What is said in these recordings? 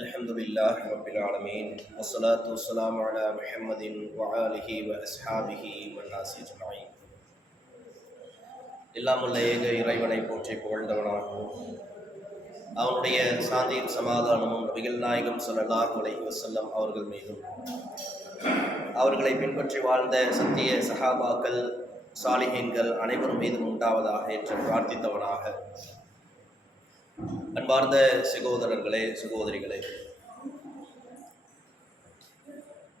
الحمد لله رب العالمين والصلاة والسلام على محمد وآله وأصحابه والناس أجمعين. எல்லாமுள்ள ஏக இறைவனை போற்றி புகழ்ந்தவனாகவும் அவனுடைய சாந்தியும் சமாதானமும் நபிகள் நாயகம் ஸல்லல்லாஹு அலைஹி வஸல்லம் அவர்கள் மீதும் அவர்களை பின்பற்றி வாழ்ந்த சத்திய சஹாபாக்கள் சாலிஹீன்கள் அனைவரும் மீதும் உண்டாவதாக என்று பிரார்த்தித்தவனாக, அன்பார்ந்த சகோதரர்களே சகோதரிகளே,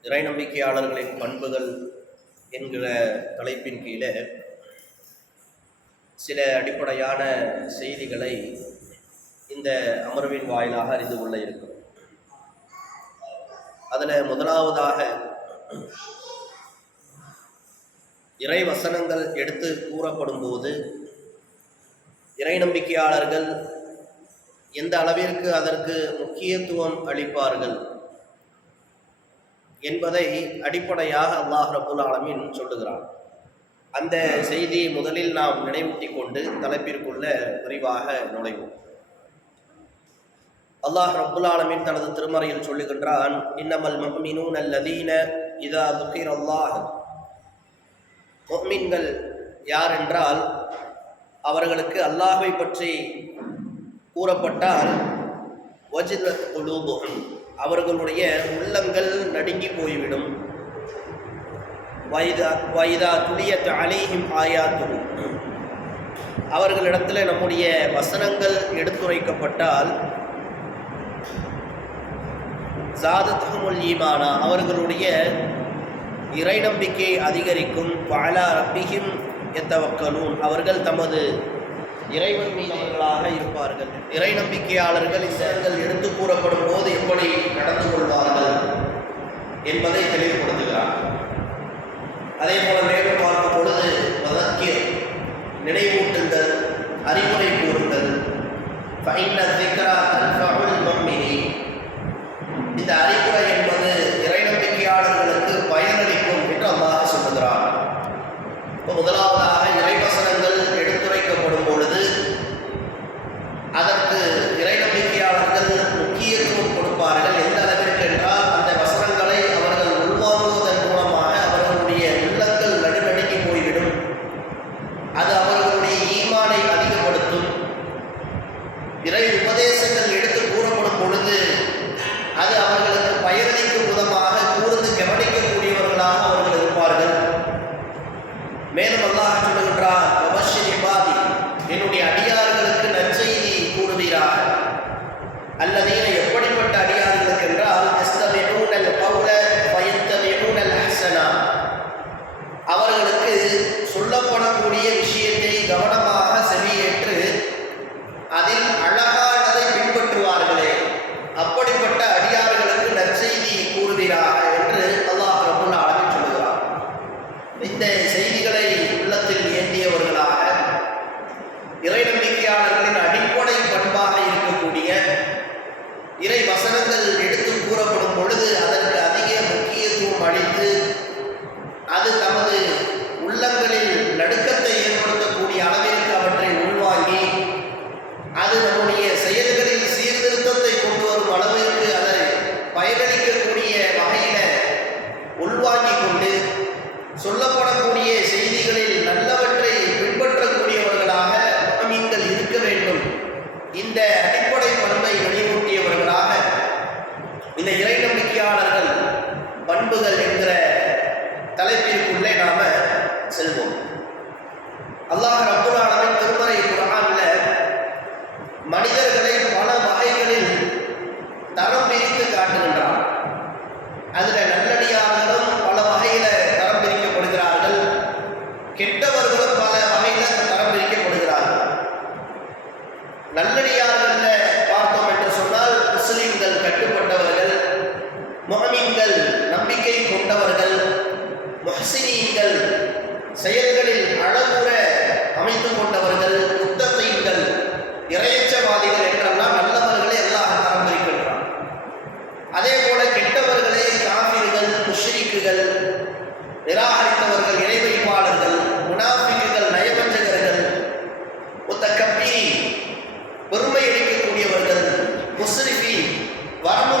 இறை நம்பிக்கையாளர்களின் பண்புகள் என்கிற தலைப்பின் கீழே சில அடிப்படையான செய்திகளை இந்த அமர்வின் வாயிலாக அறிந்து கொள்ள இருக்கும். அதில் முதலாவதாக இறை வசனங்கள் எடுத்து கூறப்படும் போது இறை நம்பிக்கையாளர்கள் எந்த அளவிற்கு அதற்கு முக்கியத்துவம் அளிப்பார்கள் என்பதை அடிப்படையாக அல்லாஹ் ரப்புல் ஆலமீன் சொல்லுகிறான். அந்த செய்தியை முதலில் நாம் நினைவூட்டி கொண்டு தலைப்பிற்குள்ள விரிவாக நுழைவோம். அல்லாஹ் ரப்புல் ஆலமீன் தனது திருமறையில் சொல்லுகின்றான், இன்னமல் முஃமினூன அல்லதீன இதா துகிரல்லாஹ். முஃமின்கள் யார் என்றால், அவர்களுக்கு அல்லாஹ்வை பற்றி கூறப்பட்டால் வஜிலத் குலூபுஹும், அவர்களுடைய உள்ளங்கள் நடுங்கி போய்விடும். வைதா துலியத் அலைஹிம் ஆயாத்துஹு, அவர்களிடத்தில் நம்முடைய வசனங்கள் எடுத்துரைக்கப்பட்டால் ஸாதத்ஹுமுல் ஈமானா, அவர்களுடைய இறை நம்பிக்கை அதிகரிக்கும். வஅலா ரப்பிஹிம் யத்தவக்கலூன், அவர்கள் தமது இறைவன் மீனவர்களாக இருப்பார்கள். இறை நம்பிக்கையாளர்கள் இசைகள் எடுத்து கூறப்படும் போது எப்படி நடந்து கொள்வார்கள் என்பதை தெளிவுபடுத்துகிறார். அதே போல மேலும் பார்க்கும் பொழுது வதக்கிர், நினைவூட்டுங்கள், அறிவுரை கூறுங்கள். ஃபஇன்ன ஸிக்ரா தன்ஃபஉல் முஃமினீன், இந்த அறிவுரை என்பது இறை நம்பிக்கையாளர்களுக்கு பயனளிக்கும் என்று அல்லாஹ் சொல்லுகிறார். முதலாவதாக இறைவசனங்கள் எடுத்துரைக்கப்படும் பொழுது அதற்கு இறை நம்பிக்கையாளர்கள் முக்கியத்துவம் கொடுப்பார்கள். எந்த அளவிற்கு என்றால், அந்த வசனங்களை அவர்கள் உள்வாங்குவதன் மூலமாக அவர்களுடைய உள்ளங்கள் நடுநடுங்கி போய்விடும். அது அவர்களுடைய ஈமானை அதிகப்படுத்தும். இறை உபதேசங்கள் எடுத்து கூறப்படும் பொழுது அது அவர்களுக்கு பயனளிக்கும் விதமாக கூர்ந்து கவனிக்கக்கூடியவர்களாக அவர்கள் இருப்பார்கள். மேலும் அல்லாஹ் சொல்லுகின்றார், வபஷ்ஷிர் இபாதி, என்னுடைய அடியார்களுக்கு நற்செய்தி கூறுவீராக. அல்லதீன, எப்படிப்பட்ட அடியார்களுக்கு என்றால், யஸ்தமிஊனல் கௌல வயத்தபிஊனல் அஹ்ஸனா, அவர்களுக்கு சொல்லப்படக்கூடிய விஷயத்தை கவனமாக செவியேற்று அதில் அழகானதை பின்பற்றுவார்களே, அப்படிப்பட்ட அடியார்களுக்கு நற்செய்தி கூறுவீராக என்று அல்லாஹ் ரப்புல் ஆலமீன் சொல்லுகிறார். இந்த செய்திகளை உள்ளத்தில் ஏந்தியவர்களாக இறை நம்பிக்கையாளர்களின் அடிப்படை பண்பாக இருக்கக்கூடிய இறை வசனங்கள் எடுத்து கூறப்படும் பொழுது அதற்கு அதிக முக்கியத்துவம் அளித்து அது தமது உள்ளங்களில் நடுக்கத்தை ஏற்படுத்தக்கூடிய அளவிற்கு அவற்றை உள்வாங்கி அது நம்முடைய செயல்களில் சீர்திருத்தத்தை கொண்டு வரும் அளவிற்கு அதை பயனளிக்கக்கூடிய வகையில உள்வாங்கிக் கொண்டு சொல்லப்படக்கூடிய செய்திகளில் நல்லவற்றை பின்பற்றக்கூடியவர்களாக முஃமின்கள் இருக்க வேண்டும். இந்த அடிப்படை பண்பை நினைவூட்டியவர்களாக இந்த இறை நம்பிக்கையாளர்கள் பண்புகள் என்கிற தலைப்பிற்குள்ளே நாம செல்வோம். அல்லாஹ் ரப்புல் ஆலமீன் திருமறை குர்ஆன்ல மனிதர்களை பல வகைகளில் தரம் பிரித்து காட்டுகின்றார். அதுல நல்லடியார்களும் பல வகையில தரம் பிரிக்கப்படுகிறார்கள், கெட்டவர்களும் பல வகையில தரம் பிரிக்கப்படுகிறார்கள். நல்லடியார்கள்ல பார்த்தோம் என்று சொன்னால், முஸ்லிம்கள் கட்டுப்பட்டவர்கள், முஃமின்கள் நம்பிக்கை கொண்டவர்கள், முஹ்சினீன்கள் செயல்களில் அழகுற அமைத்துக் கொண்டவர்கள், முத்தகீன்கள் இறையச்சவாதிகள் என்றெல்லாம் நல்லவர்களே எல்லாம் தரம் பிரிக்கின்றார். அதே போல கெட்டவர்களே காஃபிர்கள், முஷ்ரிக்குகள், நிராகரித்தவர்கள், இறை வைப்பாளர்கள், முனாஃபிக்குகள், நயவஞ்சகர்கள், முத்தகப்பீர் பெருமை அளிக்கக்கூடியவர்கள், முஸ்ரிஃபீன் வரம்பு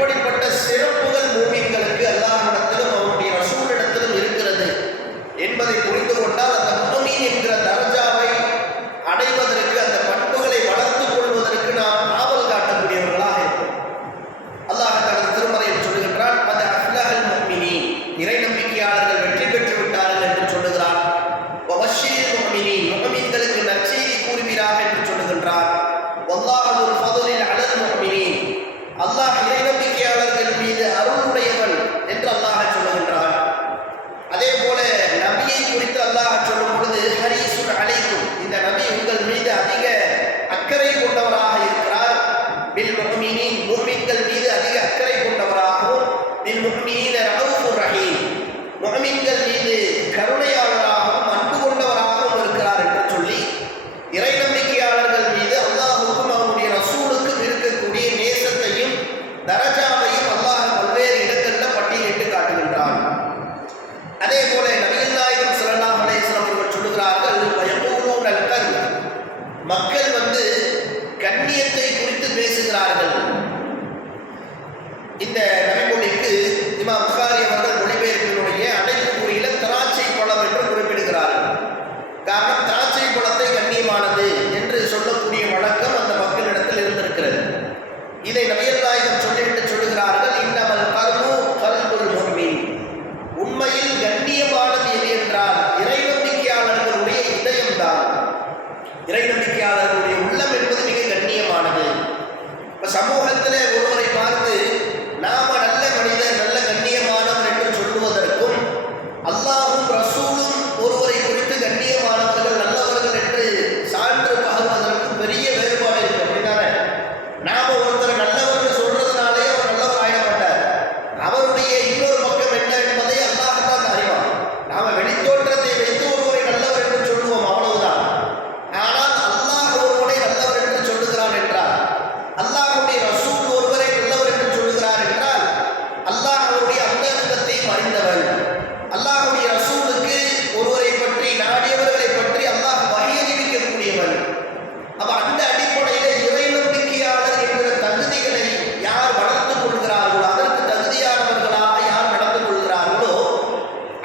இப்படிப்பட்ட சிறப்புகள் மூமின்களுக்கு அல்லாஹ்விடத்திலும் அவருடைய ரசூலிடத்திலும் இருக்கிறது என்பதை புரிந்து கொண்டால் அந்த முஃமின் என்கிற தர்ஜாவை அடைவதற்கு, அந்த பண்புகளை வளர்த்துக் கொள்வதற்கு நாம் ஆவல் காட்டக்கூடியவர்களாக இருப்போம். அல்லாஹ் தனது திருமறையில் சொல்லுகின்றான், அது அஃப்லஹல் முஃமினீன், இறை நம்பிக்கையாளர்கள் வெற்றி பெற்று விட்டார்கள் என்று சொல்லுகிறான். வபஷ்ஷிரில் முஃமினீன், முஃமின்களுக்கு நற்செய்தி கூறுவீராக என்று சொல்லுகின்றான். வல்லாஹு துல் ஃபதுலில் அலல் முஃமினீன், அல்லாஹ் இறை நம்பிக்கையாளர்கள் மீது அருளுடையவன் என்று அல்லாஹ் சொல்லுகின்றான். அதே போல நபியை குறித்து அல்லாஹ் சொல்லும் பொழுது ஹரீசுன் அலைக்கும், இந்த நபி உங்கள் மீது அதிக அக்கறை கொண்டவராக இருக்கிறார். பில் முஃமினீன், முஃமின்கள் மீது அதிக அக்கறை கொண்டவராகவும், பில் முஃமினீன ரவுஃபுர் ரஹீம், முஃமின்கள் மீது கருணையாளராகவும் அன்பு கொண்டவராகவும் இருக்கிறார் என்று சொல்லி இறை நம்பிக்கையாளர்கள் மீது அல்லாஹ்வுக்கும் அவருடைய ரசூலுக்கும் இருக்கக்கூடிய நேசத்தையும் தரஜாவையும் அல்லாஹ் பல்வேறு இடங்களில் பட்டியலிட்டு காட்டுகின்றான். அதே போல நபிகள் நாயகம் ஸல்லல்லாஹு அலைஹி வஸல்லம் அவர்கள் சொல்லுகிறார்கள், வயகூலூனல் கர்ம், மக்கள் கண்ணியத்தை குறித்து பேசுகிறார்கள். இந்த நபிமொழிக்கு இமாம் புகாரி அவர்கள் மொழிபெயர்ப்பினுடைய அடைப்புக்குறியில திராட்சை பழம் என்று குறிப்பிடுகிறார்கள். காரணம், திராட்சை பழத்தை கண்ணியமானது என்று சொல்லக்கூடிய வழக்கம் அந்த மக்களிடத்தில் இருந்திருக்கிறது. இதை நபிகள் நாயகம் சொல்லிவிட்டு சொல்லுகிறார்கள், இன்னமல் கர்மு கல்புல் முஃமின், உண்மையில் கண்ணியமானது எது என்றால் இறை நம்பிக்கையாளர்களுடைய இதயம்தான். இறை நம்பிக்கையாளர்களுடைய உள்ளம் என்பது மிக கண்ணியமானது. இப்ப சமூகத்தில் ஒருவரை பார்த்து நாம நல்ல மனிதர், நல்ல கண்ணியமானவர் என்று சொல்லுவதற்கும், அல்லாஹும் ரசூலும் ஒருவரை குறித்து கண்ணியமானவர்கள், நல்லவர்கள் என்று சான்று பகர்வதற்கும் பெரிய வேறுபாடு இருக்கு. அப்படின்னால நாம ஒருத்தர் நல்லவர் சொல்றதுனாலே அவர் நல்லவர் ஆயிடப்பட்டார். அவருடைய இன்னொரு பக்கம் என்ன என்பதை அல்லாஹ் தான் அறிவான். நாம வெளித்தோற்றத்தை வைத்து ஒருவரை நல்லவர் என்று சொல்லுவோம், அவ்வளவுதான். ஆனால் அல்லாஹ் ஒருவரை நல்லவர் என்று சொல்லுகிறான் என்றால், அல்லாஹ்வுடைய ரசூல் ஒருவரை நல்லவர் என்று சொல்லுகிறார் என்றால், அல்லாஹ் அவருடைய அந்தரங்கத்தையும் அறிந்தவன். அல்லாஹ்வுடைய ரசூலுக்கு ஒருவரை பற்றி, நாடியவர்களை பற்றி அல்லாஹ் வஹி அறிவிக்கக்கூடியவன். அப்ப அந்த அடிப்படையில் இறை நம்பிக்கையாளர் என்கிற தகுதிகளை யார் வளர்த்துக் கொள்கிறார்களோ, அதற்கு தகுதியானவர்களாக யார் நடந்து கொள்கிறார்களோ,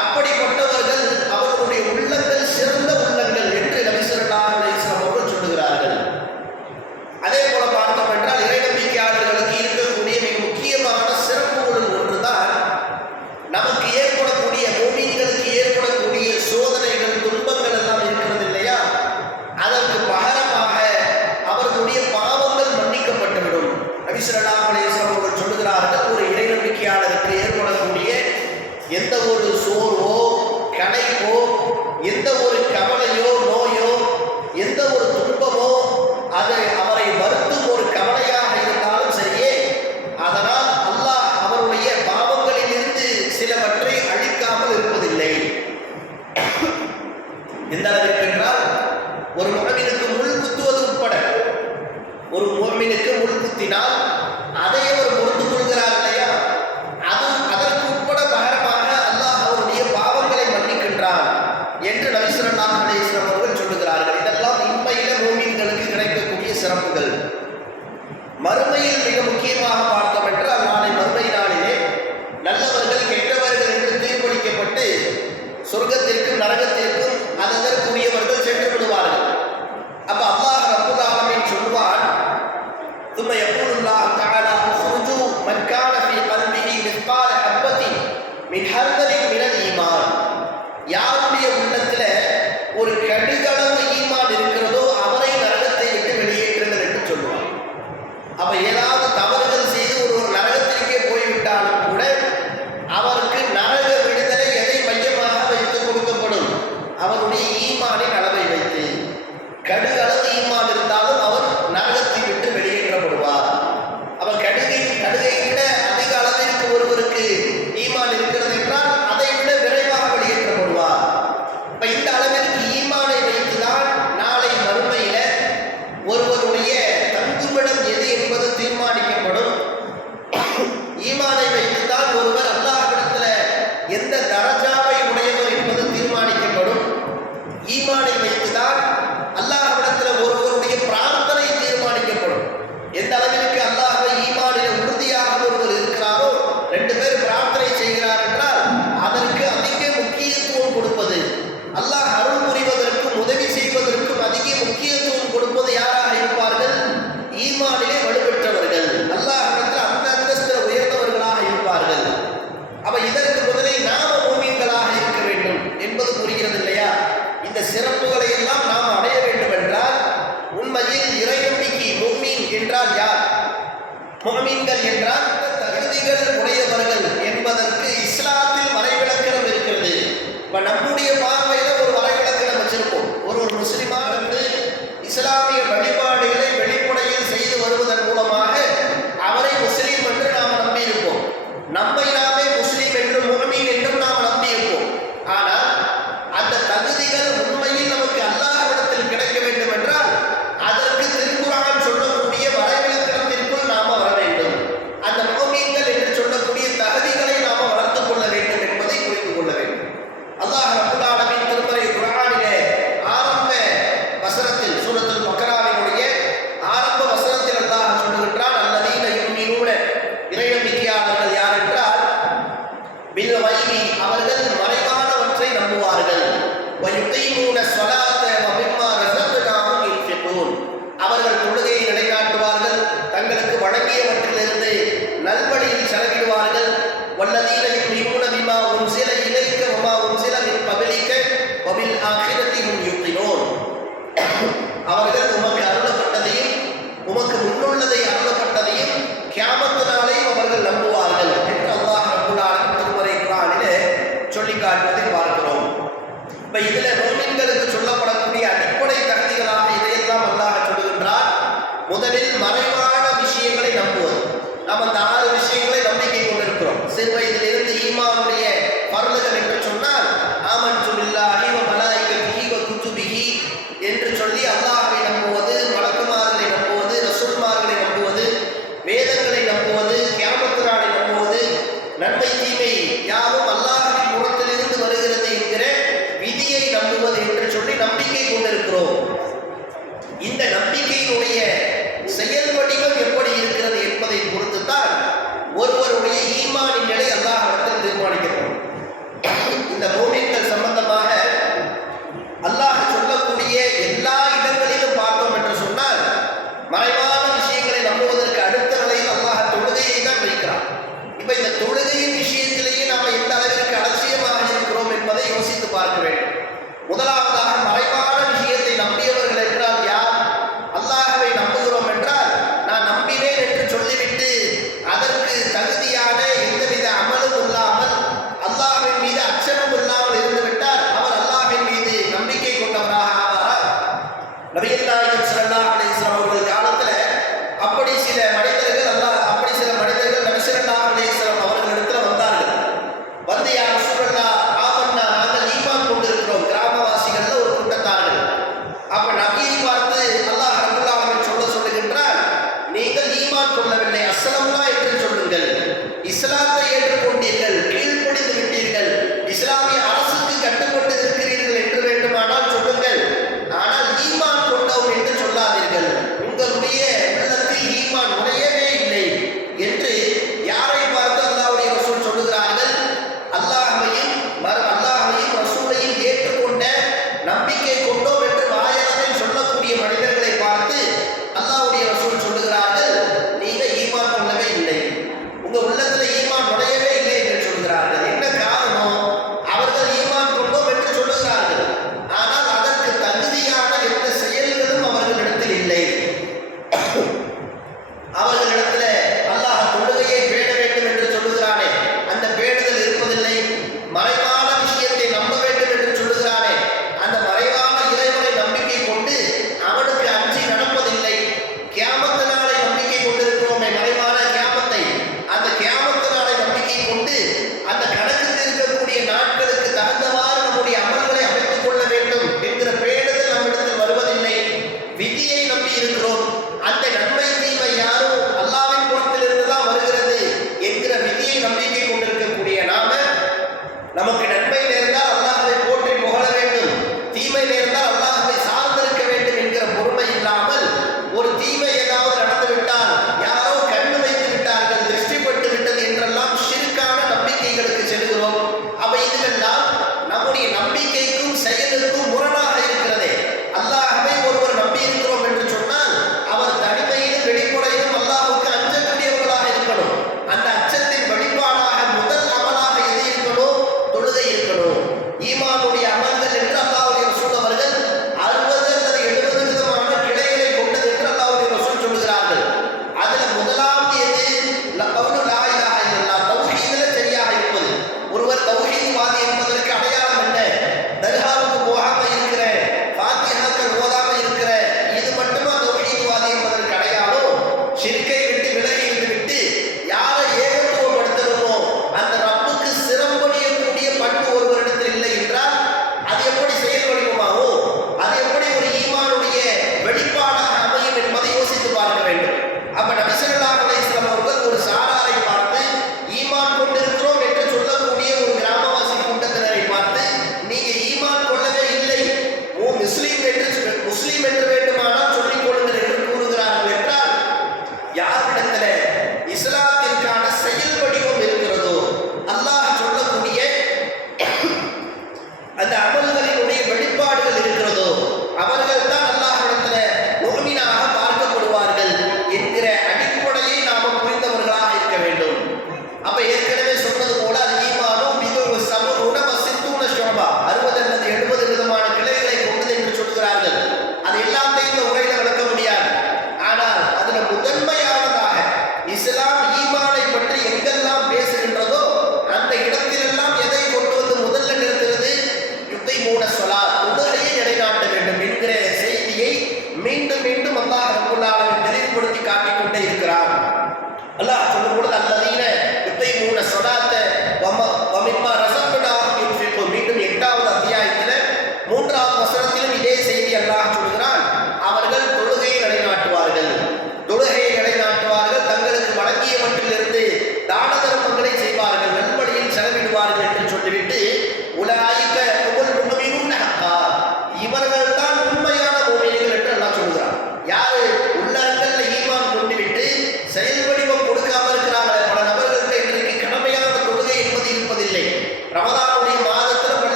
அப்படிப்பட்டவர்கள் அவர்களுடைய உள்ளங்கள் சிறந்த உள்ளங்கள் என்று நபி ஸல்லல்லாஹு அலைஹி வஸல்லம் அவர்கள் சொல்லுகிறார்கள். அதே போல பார்த்தோம் என்றால் இறை நம்பிக்கையாளர்களுக்கு இருக்கக்கூடிய மிக முக்கியமான சிறப்புகளில் ஒன்றுதான், நமக்கு ஏற்படக்கூடிய, மூமின்களுக்கு ஏற்படக்கூடிய சோதனைகள், துன்பங்கள் எல்லாம் இருக்கிறது இல்லையா, அதற்கு பகரமாக அவர்களுடைய பாவங்கள் மன்னிக்கப்பட்டுவிடும். நபி ஸல்லல்லாஹு அலைஹி வஸல்லம் அவர்கள் சொல்லுகிறார்கள், ஒரு இறை நம்பிக்கையாளருக்கு ஏற்படக்கூடிய எந்த ஒரு சோர்வோ, களைப்போ, எந்த ஒரு கவலையோ, நோயோ, எந்த ஒரு துன்பமோ, அது அவரை வருத்தும் ஒரு கவலையாக இருந்தாலும் சரியே, அதனால் அல்லாஹ் அவருடைய பாவங்களில் இருந்து சிலவற்றை அழிக்காமல் இருப்பதில்லை. எந்த அளவிற்கு என்றால், ஒரு முஃமினுக்கு முள் குத்துவது உட்பட, ஒரு முஃமினுக்கு முள் குத்தினால் அதை அவர் பொறுத்துக் கொள்கிறார் இல்லையா, அதற்கு உட்பட பகரமாக அல்லாஹ் அவருடைய பாவங்களை மன்னிக்கின்றான் என்று நபி ஸல்லல்லாஹு அலைஹி வஸல்லம் அவர்கள் சொல்லுகிறார்கள். இதெல்லாம் உண்மையில மூமின்களுக்கு கிடைக்கக்கூடிய சிறப்புகள். மறுமையில் மிக முக்கியமாக பார்த்தோம் என்றால், நாளை மறுமை நாளிலே நல்லவர்கள் கெட்டவர்கள் என்று தீர்ப்பளிக்கப்பட்டு சொர்க்கத்திற்கும் நரகத்திற்கும் அதற்குரியவர்கள் சென்று விடுவார்கள். அப்ப அல்லாஹ் ரப்புல் ஆலமீன் சொல்வான், ثم يقول الله تعالى اخرجوا من كان في قلبه مثقال حبة من خردل من الإيمان, யாருடைய உள்ளத்துல ஒரு கடுகளவு ஈமான் இருக்கிறதோ அவரை நரகத்தை விட்டு வெளியேற்றுங்கள் என்று சொல்வார். அப்ப ஏதாவது தவறுகள் செய்து ஒரு நரகத்திற்கே போய்விட்டாலும் கூட அவருக்கு நரக விடுதலை எதை மையமாக வைத்து கொடுக்கப்படும்? முஃமின்கள் என்றால் தகுதிகள் உடையவர்கள் என்பதற்கு இஸ்லாத்தில் வரைவிலக்கணம் இருக்கிறது. இப்ப நம்முடைய பார்வையில ஒரு வரைவிலக்கணம் வச்சிருப்போம். ஒரு முஸ்லிமா வந்து இஸ்லாமிய வழிபாடுகளை வெளிப்படையில் செய்து வருவதன் மூலமாக அவரை முஸ்லீம் என்று நாம் நம்பியிருப்போம். நம்மை நாமே முஸ்லீம் என்றும் முஃமின் என்றும் நாம் நம்பியிருப்போம். ஆனால் அந்த தகுதிகள் உண்மையில் நமக்கு அல்லாஹ்விடத்தில் கிடைக்க வேண்டும் என்றால் அதற்கு திருக்குர்ஆன் சொல்லக்கூடிய வரைவிலக்கணத்திற்குள் நாம வர வேண்டும். அந்த முஃமின்கள் என்று சொல்லக்கூடிய தகுதிகளை நாம வளர்த்துக் கொள்ள வேண்டும் என்பதை புரிந்து கொள்ள வேண்டும். அல்லாஹ் ரப்பல் ஆலமீன் திருமறை குர்ஆனிலே ஆரம்ப வசனத்தில் சூரத்துல் பக்ராவினுடைய ஆரம்ப வசனத்தில் அல்லாஹ் சொல்லுகின்றான், அல்லதீன யுமினூன இறைநம்பிக்கையாளர்கள் யார் என்றால் பில் வைபி அவர்கள் மறைவானவற்றை நம்புவார்கள், வயுகீமூன ஸலாத்த வ மிம்மா ரஸக்னாஹும் யுன்ஃபிகூன் அவர்கள் தொழுகையை நிலைநாட்டுவார்கள், தங்களுக்கு வழங்கியவற்றிலிருந்து நல்வழியில் செலவிடுவார்கள், வல்லதீன யுமினூன பிமா உன்ஸில இலைக்க வ மா உன்ஸில மின் கப்லிக வ பில் ஆখিরাতি ஹும் யுகினூன் அவர்கள் உமக்கு அருளப்பட்டதையும் உமக்கு முன்னுள்ளதை அருளப்பட்டதையும் கியாமத் நாளையும் அவர்கள் நம்புவார்கள் என்று அல்லாஹ் ரப்பல் ஆலமீன் திருமறை குர்ஆனிலே சொல்லி காட்டுவதை பார்க்கிறோம். இப்ப இதுல முஃமின்களுக்கு சொல்லப்படக்கூடிய அடிப்படை தகுதிகளாக இதையெல்லாம் அல்லாஹ் சொல்லுகின்றார். முதலில் மறைவான விஷயங்களை நம்புவது. நாம் அந்த 6 விஷயங்களை நம்பிக்கை கொண்டிருக்கிறோம். சிறு வயதிலிருந்து ஈமானுடைய பர்லுகள் என்று சொன்னால் ஆமன்து பில்லாஹி வ மலாயிகத்திஹி வ குதுபிஹி என்று சொல்லி அல்லாஹ்வை நம்புவது, மலக்குமார்களை நம்புவது, ரசூல்மார்களை நம்புவது, வேதங்களை நம்புவது, கியாமத் நாளை நம்புவது, நன்மை தீமை யாவும் அல்லாஹ்வின் புறத்திலிருந்து வருகிறது என்கிற விதியை நம்புவது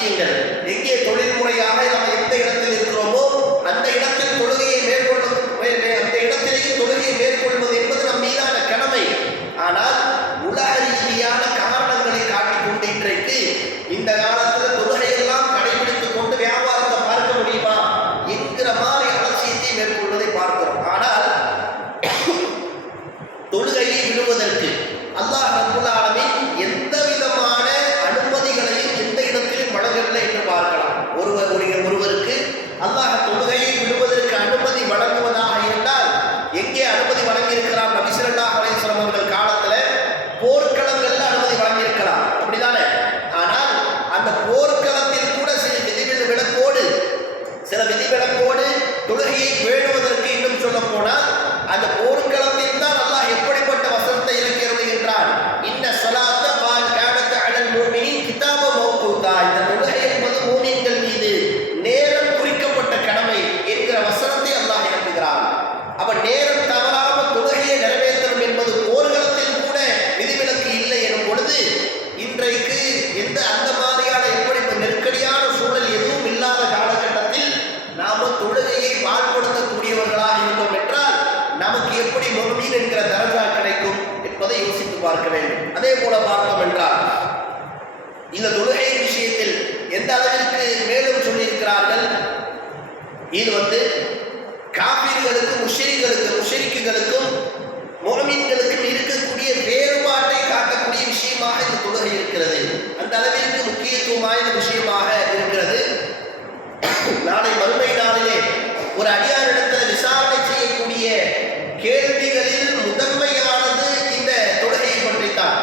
விஷயங்கள். எங்கே தொழில்முறையாக நம்ம எந்த இடத்தில் இருக்கிறோமோ அந்த இடத்தில் தொழுகையை அந்த இடத்திலேயே தொழுகையை மேற்கொள்வது என்பது நம் மீதான கடமை. ஆனால் உலக ரீதியான காரணங்களை காட்டிக்கொண்டு இன்றைக்கு இந்த காலத்தில் தொழுகையெல்லாம் கடைபிடித்துக் கொண்டு வியாபாரத்தை பார்க்க முடியுமா என்கிற மாதிரி அலட்சியத்தை மேற்கொள்வதை பார்க்கிறோம். ஆனால் தொழுகையை விடுவதற்கு அல்லாஹ் ரப்பல் ஆலமீன் எந்த விதமான அனுமதிகளையும் எந்த இடத்திலும் வழங்கவில்லை என்று பார்க்கலாம். ஒருவருக்கு அல்லாஹ் தொழுகையை விடுவதற்கு அனுமதி வழங்குவதாக இருந்தால் எங்கே அனுமதி வழங்கியிருக்கிறார்? நபி ஸல்லல்லாஹு அலைஹி வஸல்லம் அவர்கள் காலத்துல போர்க்களங்கள்ல அனுமதி வழங்கியிருக்கலாம், அப்படிதானே? ஆனால் அந்த போர்க்களத்தில் கூட சில விதிவிலக்கோடு தொழுகையை பேணுவதற்கு இன்னும் சொல்ல போனால் அந்த போர்க்களத்தில் தான் அல்லாஹ் எப்படிப்பட்ட வசனத்தை இறக்கிறது என்றால், இன்ன ஸலாத்த கானத் அலல் முஃமினீன் கிதாப மௌகூதா, இந்த தொழுகை என்பது மூமின்கள் மீது நேரம் குறிக்கப்பட்ட கடமை என்கிற வசனத்தை அல்லாஹ் இறக்குகிறார். அப்ப நேரம் தவறாமல் தொழுகையை நிறைவேற்றணும் என்பது போர்க்களத்தில் கூட விதிவிலக்கு இல்லை எனும் பொழுது இன்றைக்கு அந்த மாதிரியான எப்படி நெருக்கடியான சூழல் எதுவும் இல்லாத காலகட்டத்தில் நாம தொழுகையை பாழ்படுத்தக்கூடியவர்களாக இருந்தோம் என்றால் நமக்கு எப்படி முஃமின் என்கிற தரஜா கிடைக்கும் என்பதை யோசித்து பார்க்க வேண்டும். அதே போல பார்த்தோம் என்றால் இந்த தொழுகை விஷயத்தில் எந்த அளவிற்கு மேலும் சொல்லியிருக்கிறார்கள், இது காபீர்களுக்கும் முஷ்ரிக்குகளுக்கும் முஃமின்களுக்கும் இருக்கக்கூடிய வேறுபாட்டை காட்டக்கூடிய விஷயமாக இந்த தொழுகை இருக்கிறது. அந்த அளவிற்கு முக்கியத்துவம் வாய்ந்த விஷயமாக இருக்கிறது. நாளை மறுமை நாளிலே ஒரு அடியாரிடத்தில் விசாரணை செய்யக்கூடிய கேள்விகளில் முதன்மையானது இந்த தொழுகையை பற்றித்தான்.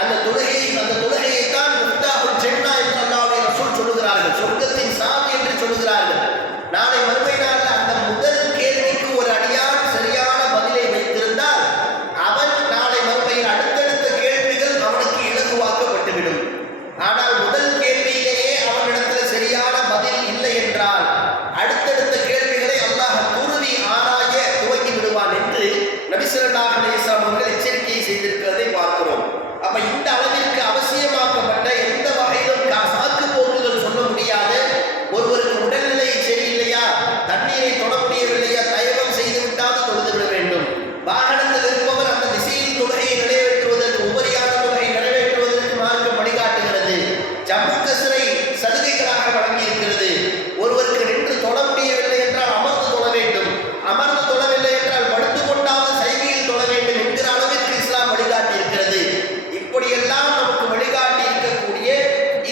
அந்த தொழுகையை தான் முஃப்தாஹுல் ஜன்னா என்று அல்லாஹ்வுடைய ரசூல் சொல்லுகிறார்கள், சொர்க்கத்தின் சாவி என்று சொல்லுகிறார்கள். நாளை மறுமை நாளில் அந்த முதல் கேள்விக்கு ஒரு அடியார் சரியான பதிலை வைத்திருந்தால் அவன் நாளை மறுமையில் அடுத்தடுத்த கேள்விகள் அவனுக்கு இலகுவாக்கப்பட்டுவிடும். ஆனால் முதல் கேள்வியிலேயே அவனிடத்தில் சரியான பதில் இல்லை என்றால் அடுத்தடுத்த கேள்விகளை அல்லாஹ் துருவி ஆராய துவங்கி விடுவான் என்று நபி ஸல்லல்லாஹு அலைஹி வஸல்லம் அவர்கள் எச்சரிக்கை செய்திருக்கிறதை பார்க்கிறோம். அப்ப இந்த அளவிற்கு அவசியமாக்கப்பட்ட எந்த வகையிலும் சாக்கு போக்குகள் சொல்ல முடியாது. ஒருவருக்கு உடல்நிலை சரியில்லையா, தண்ணீரை தொட முடியவில்லையா, தயவம் செய்து விட்டால் தொழுது விட வேண்டும். வாகனத்தில் இருப்பவர் அந்த திசையில் தொழுகையை நிறைவேற்றுவதற்கு உபரியான தொழுகை நிறைவேற்றுவதற்கு மார்க்கம் வழிகாட்டுகிறது. ஜம்மு கஸ்ரை சலுகைகளாக வழங்கி இருக்கிறது. ஒருவருக்கு நின்று தொட முடியவில்லை என்றால் அமர்ந்து தொழ வேண்டும், அமர்ந்து தொழவில்லை என்றால் படுத்துக் கொண்டாவது சைகையில் தொழ வேண்டும் என்கிற அளவிற்கு இஸ்லாம் வழிகாட்டி இருக்கிறது. இப்படியெல்லாம் நமக்கு வழிகாட்டி இருக்கக்கூடிய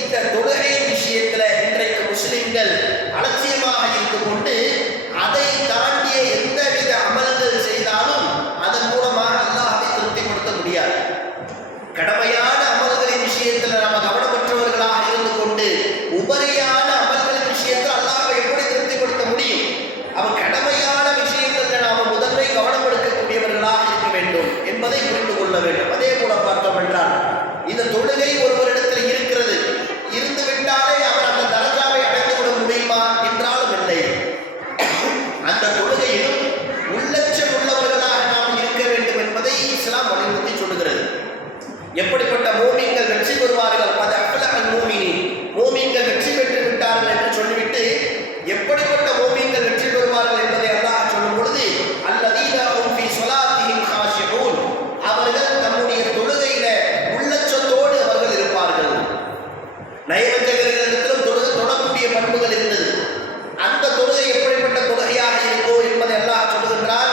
இந்த தொழுகை விஷயத்துல இன்றைக்கு முஸ்லிம்கள் அலட்சியமாக இருந்து கொண்டு அதை தாண்டிய எந்தவித அமல்கள் செய்தாலும் அதன் மூலமாக அல்லாஹ்வை திருப்திப்படுத்த முடியாது. கடமையான அமல்களின் விஷயத்தில் நம்ம கவனமற்றவர்களாக இருந்து கொண்டு உபரியான அமல்களின் விஷயத்தில் அல்லாஹ்வை எப்படி திருப்திப்படுத்த முடியும்? அவன் கடமையான விஷயத்தில் நாம முதன்மை கவனம் எடுக்கக்கூடியவர்களாக இருக்க வேண்டும் என்பதை புரிந்து கொள்ள வேண்டும். அதே போல பார்த்தோம் என்றால் இந்த தொழுகை ஒருவரிடத்தில் இருக்கிறது, இருந்து விட்டாலே அவர் அந்த தரஜாவை அடைந்து விட முடியுமா என்றாலும் இல்லை. அந்த தொழுகையிலும் உள்ளட்சம் உள்ளவர்களாக நாம் இருக்க வேண்டும் என்பதை இஸ்லாம் வலியுறுத்தி சொல்லுகிறது. எப்படிப்பட்ட மூமின்கள் வெற்றி பெறுவார்கள், அது அஃப்லஹல் மூமினீன், மூமின்கள் வெற்றி பெற்று விட்டார்கள் என்று சொல்லிவிட்டு எப்படிப்பட்ட மூமின்கள் வெற்றி பெறுவார்கள் என்பதை அல்லாஹ் சொல்லும் பொழுது அல்லதீன ஹும் ஃபீ ஸலாத்திஹிம் காஷிஊன், அவர்கள் தம்முடைய தொழுகையில உள்ளச்சத்தோடு அவர்கள் இருப்பார்கள். நயவஞ்சகர்களிடத்திலும் தொடக்கூடிய பண்புகள் இருந்தது. அந்த தொழுகை எப்படிப்பட்ட தொழுகையாக இருக்கோ என்பதை அல்லாஹ் சொல்லுகின்றான்.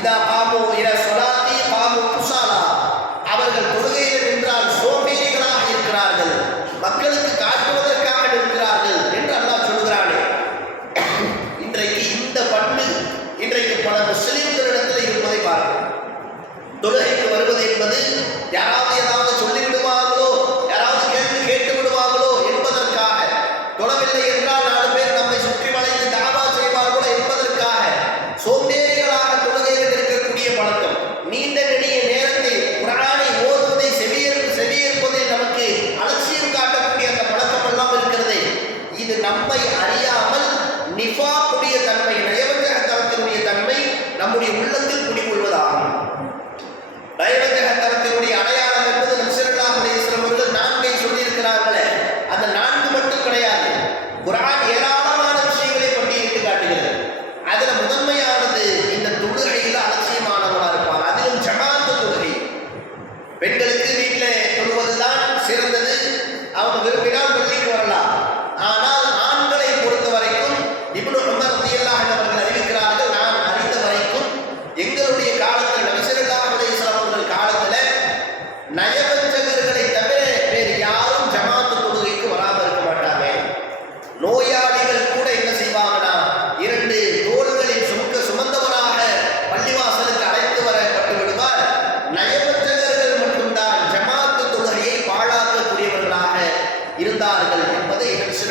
இதா காமு இலா ஸலாத்தி காமு குஸாலா, அவர்கள் தொழுகையில் நின்றால் சோம்பேறிகளாக இருக்கிறார்கள், மக்களுக்கு காட்டுவதற்காக நிற்கிறார்கள் என்று அல்லாஹ் சொல்லுகிறானே. இன்றைக்கு இந்த பண்பு இன்றைக்கு பல முஸ்லிம்களிடத்தில் இருப்பதை பார்க்கிறோம். தொழுகைக்கு வருவது என்பது யாராவது ஏதாவது சொல்லிவிடுவார்களோ, யாராவது கேள்வி கேட்டு விடுவார்களோ என்பதற்காக, தொழவில்லை என்றால் 4 பேர் நம்மை சுற்றி வளைத்து தாவா செய்வார்களோ என்பதற்காக சோம்பேறிகளாக தொழுகையில் இருக்கக்கூடிய பழக்கம். நீண்ட நெடிய நேரத்தில் குர்ஆனை ஓதுவதை செவியேற்பதில் நமக்கு அலட்சியம் காட்டக்கூடிய அந்த பழக்கம் எல்லாம் இருக்கிறது. இது நம்மை அறியாமல் நிஃபாக்குடைய தன்மை, நயவஞ்சகத்தனத்தினுடைய தன்மை நம்முடைய உள்ளத்தில் குடிகொள்வதாகும். நயவஞ்சகத்தனத்தினுடைய அடையாளம் என்பது நபி ஸல்லல்லாஹு அலைஹி வஸல்லம் அவர்கள் 4 சொல்லியிருக்கிறார்களே, அந்த 4 மட்டும் கிடையாது.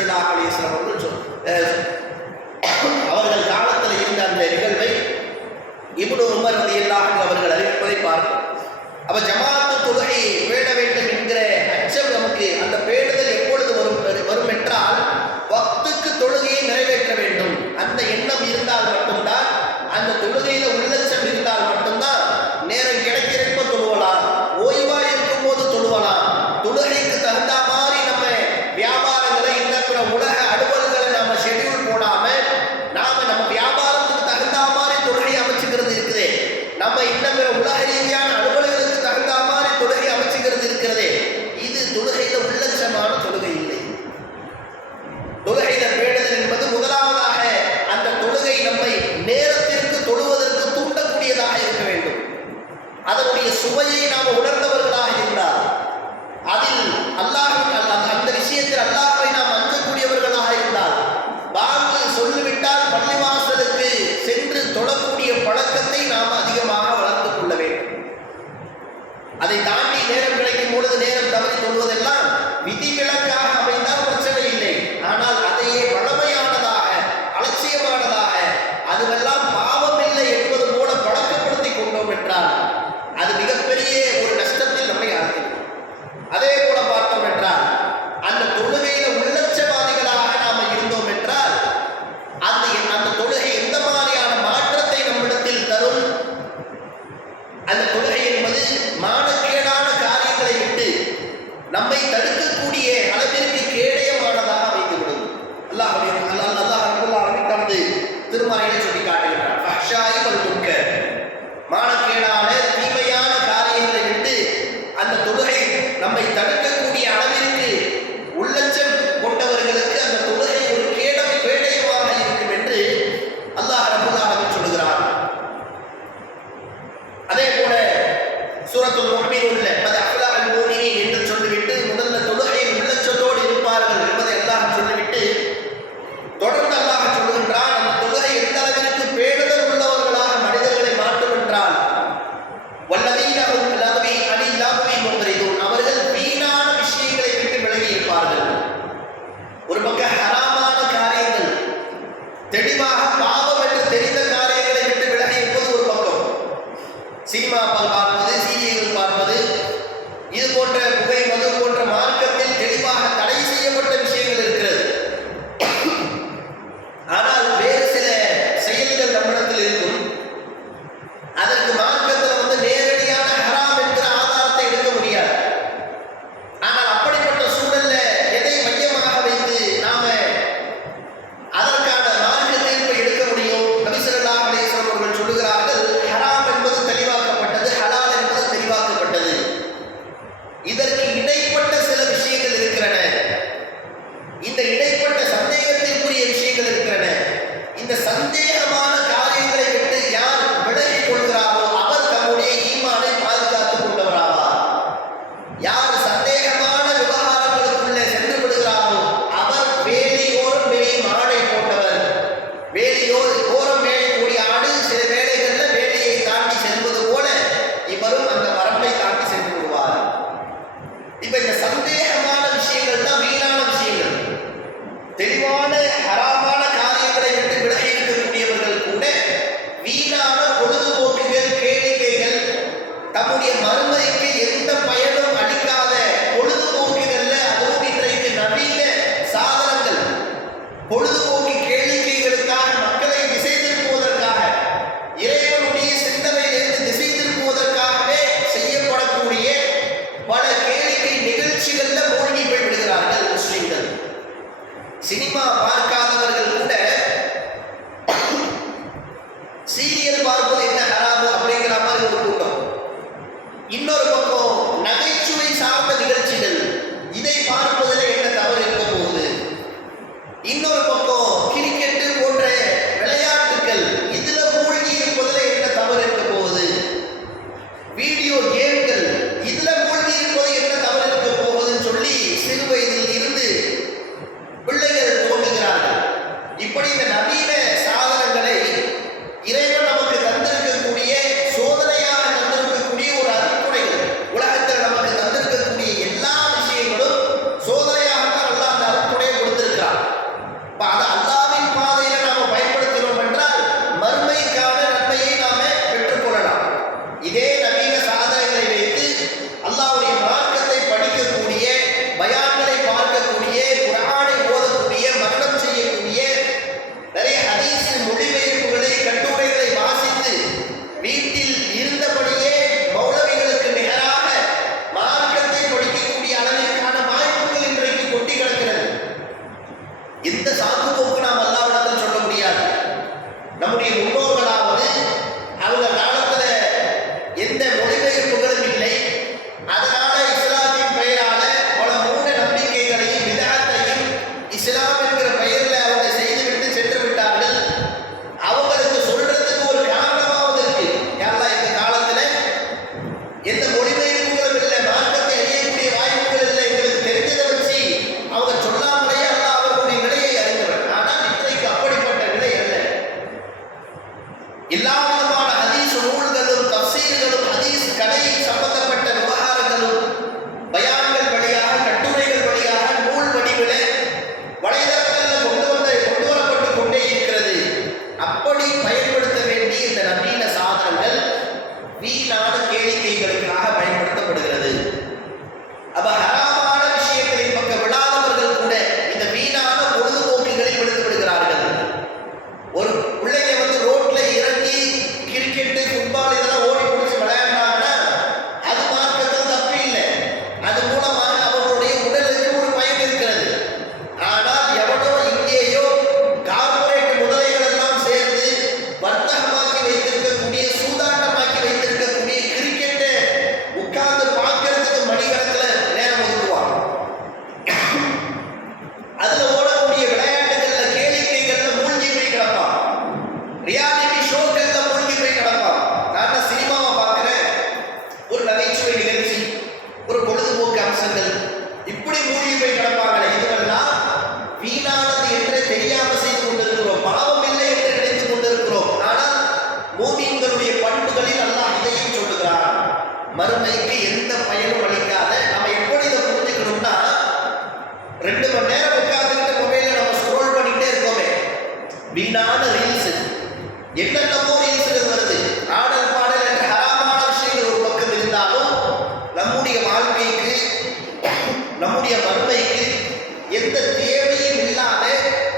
ஸல்லல்லாஹு அலைஹி வஸல்லம் அவர்கள் காலத்தில் இருந்த அந்த நிகழ்வை இப்னு உமர் ரலியல்லாஹு அன்ஹு அவர்கள் அறிவிப்பதை பார்க்கிறோம். அப்ப ஜமாஅத்து தொழுகை பேண வேண்டும் என்கிற அச்சம் நமக்கு, அந்த பேணுதல் எப்பொழுது வரும் என்றால் வக்துக்கு தொழுகையை நிறைவேற்ற வேண்டும் அந்த எண்ணம் இருந்தால் மட்டும்தான், அந்த தொழுகையில உள்ளச்சம் இருந்தால் மட்டும்தான் நேரம் கிடைக்கிறப்ப தொழுவலாம், ஓய்வா இருக்கும் போது தொழுவலாம். தொழுகைக்கு தகுந்த மாதிரி நம்ம வியாபாரங்களை இன்ன உலக அலுவல்களை நம்ம ஷெட்யூல் போடாம நம்ம வியாபாரத்துக்கு தகுந்த மாதிரி தொழுகை அமைச்சுக்கிறது இருக்குது, நம்ம இன்னும் உலக ரீதியான அலுவல்களுக்கு தகுந்த மாதிரி தொழுகை அமைச்சுக்கிறது இருக்கிறதே, இது தொழுகையில உள்ளட்சமான தொழுகை இல்லை. தொழுகையில பேணுதல் என்பது முதலாவதாக அந்த தொழுகை நம்மை நேரத்திற்கு தொழுவதற்கு தூண்டக்கூடியதாக இருக்க வேண்டும். அதனுடைய சுவையை நாம் உணர்ந்தவர்களாக இருந்தால், அதில் அந்த விஷயத்தில் அல்லாஹ்வை நாம் அஞ்சக்கூடியவர்களாக இருந்தால், பாங்கு சொல்லிவிட்டால் பள்ளிவாசலுக்கு சென்று தொழக்கூடிய பழக்கத்தை நாம் அதிகமாக வளர்த்துக் கொள்ள வேண்டும். அதை தாண்டி நேரம் கிடைக்கும் பொழுது நேரம் தவறி தொழுவதெல்லாம் விதிவிலக்காக அமைந்தால் பிரச்சனை இல்லை. ஆனால் அதையே வளமையானதாக அலட்சியமானதாக அதுவெல்லாம் பாவம் இல்லை என்பது போல பழக்கப்படுத்தி கொண்டோம் என்றால் அது மிகப்பெரிய ஒரு நஷ்டத்தில் நம்மை ஆழ்த்தும். அதே போல பார்த்தோம் என்றால் அந்த தொழுகையில உள்ளட்சவாதிகளாக நாம இருந்தோம் என்றால் அந்த தொழுகை எந்த மாதிரியான மாற்றத்தை நம்மிடத்தில் தரும்? அந்த தொழுகை என்பது மானக்கேடான காரியங்களை விட்டு நம்மை தடுக்கக்கூடிய அளவிற்கு கேடயமானதாக அமைந்துவிடும். அல்லாஹ் தனது திருமறையை சொல்லி காட்டுகிறார். ஃபஹ்ஷாய் வல் முன்கர், மானக்கேடான தீமையான காரியங்களை விட்டு அந்த தொழுகை நம்மை தடுக்கக்கூடிய அளவிற்கு உள்ளச்சம் கொண்டவர்களுக்கு அந்த தொழுகை ஒரு கேடயமாக இருக்கும் என்று அல்லாஹ் ரப்பல் ஆலமீன் சொல்கிறார். அதே போல சூரத்துல் முஃமினூன்ல பத அஃலால் மூமினீன் என்று சொல்லிவிட்டு முதல்ல தொழுகையில் உள்ளச்சத்தோடு இருப்பார்கள் என்பதை அல்லாஹ் சொல்லிவிட்டு தொடர்ந்து அல்லாஹ் சொல்லுகின்றான், அந்த தொழுகை எந்த அளவிற்கு பேணுதல் உள்ளவர்களாக மனிதர்களை மாற்றும் என்றால் வல்லதீன ஹும் லஹவி அனில் லஹவி முக்ரிதூன், அவர்கள் வீணான விஷயங்களை விட்டு விலகி இருப்பார்கள். ஒரு பக்கம் ஹராமான காரியங்கள், தெளிவாக பாவம் என்று தெரிந்த காரியங்களை விட்டு விலகி இருப்பது ஒரு பக்கம், சினிமா பார்ப்பது, சீரியல் பார்ப்பது, இது போன்ற புகை மது போன்ற மார்க்கத்தில் தெளிவாக தடை செய்யப்பட்ட விஷயங்கள் இருக்கிறது. ஆனால் வேறு சில செயல்கள் நம்மிடத்தில் இருக்கும், அதற்கு மார்க்கத்தில் நேரடியான ஹராம் என்கிற ஆதாரத்தை எடுக்க முடியாது. ஆனால் அப்படிப்பட்ட சூழல்ல எதை மையமாக வைத்து நாம அதற்கான மார்க்க தீர்ப்பை எடுக்க முடியும்? நபி ஸல்லல்லாஹு அலைஹி வஸல்லம் அவர்கள் சொல்லுகிறார்கள், ஹராம் என்பது தெளிவாக்கப்பட்டது, ஹலால் என்பது தெளிவாக்கப்பட்டது. இதற்கு இடைப்பட்ட சில விஷயங்கள் இருக்கிறன, இந்த இடைப்பட்ட சந்தேகத்திற்குரிய விஷயங்கள் இருக்கிறன. இந்த சந்தேகமான காரியங்களை விட்டு யார் விலகிக் கொள்கிறாரோ அவர் தம்முடைய ஈமானை பாதுகாத்துக் கொண்டவராவார். யார் சந்தேகமான விவகாரங்களுக்குள்ளே சென்று விடுகிறாரோ அவர் வேலியோரம் மேயும் ஆடை போன்றவர். வேலியோரம் மேயக்கூடிய ஆடு சில வேளைகளில் வேலியை தாண்டி செல்வது போல இவரும் அந்த வரம்பை தாண்டி சென்று விடுவார். இப்ப இந்த சந்தேகமான விஷயங்கள் தான் வீணான விஷயங்கள். தெளிவான ஹராமான காரியங்களை விட்டு விலகி இருக்கக்கூடியவர்கள் கூட வீணான பொழுதுபோக்குகள், கேளிக்கைகள், தம்முடைய மறுமைக்கு எந்த பயனும் அளிக்காத பொழுதுபோக்குகள்ல, அதுவும் இன்றைக்கு நவீன சாதனங்கள் பொழுதுபோக்கு கேளிக்கைகளுக்காக மக்களை திசை திருப்புவதற்காக, இறைவனுடைய சிந்தனையிலிருந்து திசை திருப்புவதற்காகவே செய்யப்படக்கூடிய பல கேளிக்கை நிகழ்ச்சிகள்ல மூழ்கி போய் விடுகிறார்கள் முஸ்லிம்கள். சினிமா பார்க்காதவர்கள் கூட சீரியல் பார்ப்பது என்ன ஹராமு அப்படிங்கிற மாதிரி ஒரு கூட்டம். இன்னொரு பக்கம் நகைச்சுவை சார்ந்த நிகழ்ச்சிகள், இதை பார்ப்பதில் என்ன தவறு இருக்க போகுது? இன்னொரு பக்கம் கிரிக்கெட்டு போன்ற விளையாட்டுகள், இதுல மூழ்கி இருப்பதில் என்ன தவறு இருக்க போகுது? வீடியோ கேம்கள், இதுல மூழ்கி இருப்பது என்ன தவறு இருக்க போகுதுன்னு சொல்லி சிறு வயதில் இருந்து பிள்ளைகள் தோன்றுகிறார்கள். என்கிற பெயரில் அவங்க செய்துவிட்டு சென்று விட்டார்கள். அவங்களுக்கு சொல்றதுக்கு ஒரு காரணமாவது இருக்கு. யாரெல்லாம் இந்த காலத்துல எந்த மொழிபெயர்ப்புகளும் இல்லை, மார்க்கத்தை அறியக்கூடிய வாய்ப்புகள் இல்லை. எங்களுக்கு தெரிஞ்சதை வச்சு அவங்க சொல்லாமலேயே அல்லாஹ் அவர்களுடைய நிலையை அறிந்தவர். ஆனால் இன்றைக்கு அப்படிப்பட்ட நிலை அல்ல. எல்லா விதமான ஹதீஸ் நூல்களும் தஃசீர்களும் ஹதீஸ் கடை சம்பந்தப்பட்ட விவகாரங்களும் பயான்கள் வழியாக கட்டுரைகள் வழியாக நூல் வடிவிலே வலைதளங்களில் கொண்டு வரப்பட்டு கொண்டே இருக்கிறது. அப்படி பயன்படுத்த வேண்டிய இந்த நவீன சாதனங்கள் வீணான கேளிக்கைகளுக்காக பயன்படுத்தப்படுகிறது. அப்ப ஹராமான விஷயங்களின் பக்கம் விடாதவர்கள் கூட இந்த வீணான பொழுதுபோக்குகளில் விழுந்து விடுகிறார்கள். ஒரு பிள்ளைங்க ரோட்ல இறங்கி கிரிக்கெட்டு ஃபுட்பால் இதெல்லாம் ஓடி பிடிச்சி விளையாடுறாங்கன்னா அது மார்க்கத்தில் தப்பு இல்லை. அது மூலமாக அவர்களுடைய உடலுக்கு ஒரு பயன் இருக்கிறது. ஆனால் எவனோ இங்கேயோ கார்பரேட் முதலைகள் எல்லாம் சேர்ந்து வர்த்தகமாக்கி வைத்திருக்கக்கூடிய சூதாட்டமாக்கி வைத்திருக்கக்கூடிய கிரிக்கெட்டை உட்கார்ந்து பார்க்கறதுக்கு மணிக்கணக்கில் நேரம் ஒதுக்குவான். அதுல ஓடக்கூடிய விளையாட்டுகள்ல கேளிக்கைகள்ல மூழ்கி போய் கிடப்பான். ரியாலிட்டி ஷோக்கள்ல மூழ்கி போய் கிடப்பான். நான் சினிமாவை பார்க்கிறேன், ஒரு நகைச்சுவை நிகழ்ச்சி, ஒரு பொழுதுபோக்கு அம்சங்கள், இப்படி மூழ்கி போய் கிடப்பாங்களே. இதுவெல்லாம் வீணானது என்று தெரியாம செய்து கொண்டிருக்கிறோம். பாவம் இல்லை என்று நினைத்துக் கொண்டிருக்கிறோம். ஆனால் மூமின்களுடைய பண்புகளில் அல்லாஹ் இதையும் சொல்லுகிறான். மறுமைக்கு எந்த பயனும் அளிக்காத. நம்ம எப்படி இதை புரிஞ்சுக்கணும்னா, 2 மணி நேரம் உட்கார்ந்துக்கிட்டு மொபைலில் நம்ம ஸ்க்ரோல் பண்ணிக்கிட்டே இருக்கோமே, வீணான ரீல்ஸ், என்னென்னமோ ரீல்ஸ்கள் வருது. ஆடல் பாடல் என்ற ஹராமான விஷயங்கள் ஒரு பக்கம் இருந்தாலும் நம்முடைய வாழ்க்கைக்கு நம்முடைய மறுமைக்கு எந்த தேவையும் இல்லாத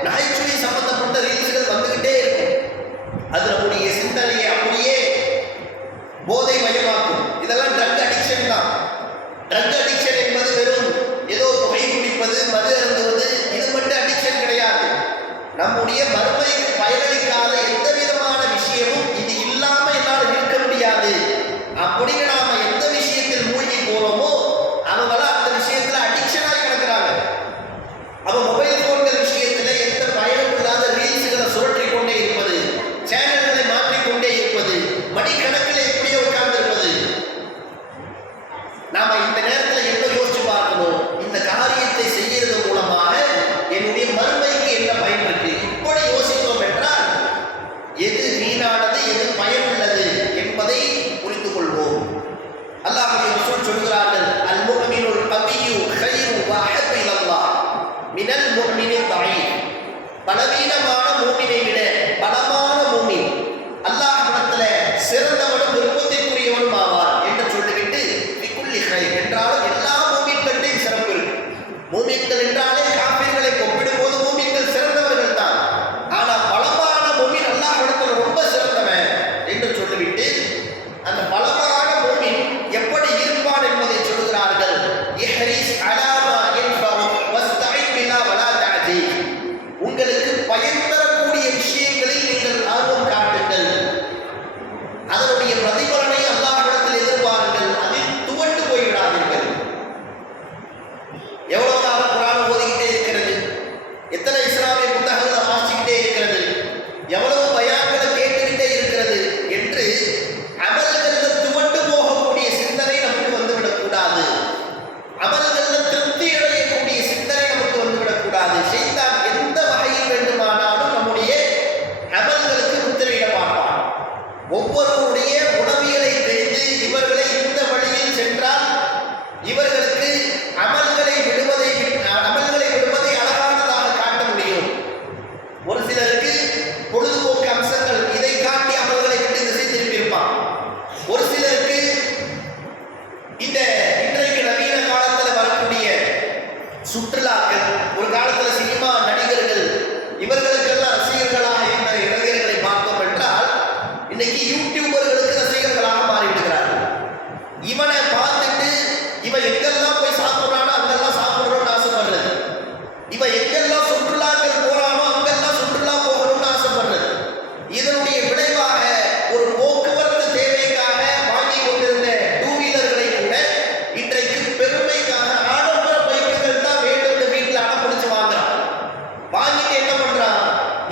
நகைச்சுவை சம்பந்தப்பட்ட ரீல்ஸ்கள் வந்துகிட்டே இருக்கும். அது நம்முடைய சிந்தனையை அப்படியே போதை மயமாக்கும். இதெல்லாம் ட்ரக் அடிக்ஷன் தான். ட்ரக் அடிக்ஷன் என்பது வெறும் ஏதோ புகை குடிப்பது, மது அருந்துவது, இது மட்டும் அடிக்ஷன் கிடையாது. நம்முடைய மறுமைக்கு பயனளிக்காத எந்த விதமான விஷயமும் இது இல்லாம என்னால் இருக்க முடியாது அப்படின்னு நாம எந்த விஷயத்தில் மூழ்கி போறோமோ அவங்களாம் அந்த விஷயத்துல அடிக்ஷனாக கிடக்கிறாங்க. அவ மொபைல் போன்கள் விஷயத்துல எந்த பயனும் இல்லாத ரீல்ஸுகளை சுழற்றி கொண்டே இருப்பது, சேனல்களை மாற்றிக்கொண்டே இருப்பது, மணிக்கணக்கில் எப்படியோ உட்கார்ந்து இருப்பது. நாம இந்த நேரத்தில் என்ன யோசிச்சு பார்க்கணும், இந்த காரியத்தை செய்யறது மூலமாக என்னுடைய மறுமைக்கு என்ன பயன் இருக்கு. இப்படி யோசித்தோம் என்றால் எது வீணானது எது பயனுள்ளது என்பதை புரிந்து கொள்வோம். அல்லாஹ்வுடைய ரசூல் சொல்கிறார்கள், அல் முஃமினுல் கவிய்யு கைரு வ அஹப்பு இலல்லாஹ் மினல் முஃமினித் தஈஃப். பலவீனமான மூமினை விட பலமான மூமின் அல்லாஹ்விடத்துல சிறந்தவனும் விருப்பத்திற்குரியவனும் ஆவார் என்று சொல்லிவிட்டு பிகுல்லி கைர் என்றாலும் எல்லா மூமின்கள்டையும் சிறப்பு இருக்கு. மூமின்கள் என்றாலே காஃபிர்களை ஒப்பிடும்போது மூமின்கள் சிறந்தவர்கள் தான். ஆனால் பலமான மூமின் அல்லாஹ்விடத்துல ரொம்ப சிறந்தவன் என்று சொல்லிவிட்டு அந்த பலமான மூமின் எப்படி இருப்பான் என்பதை சொல்கிறார்கள். இஹ்ரிஸ் அலா மா யன்ஃபஉ வஸ்தஇன் பில்லா வலா தஅஜி. உங்களுக்கு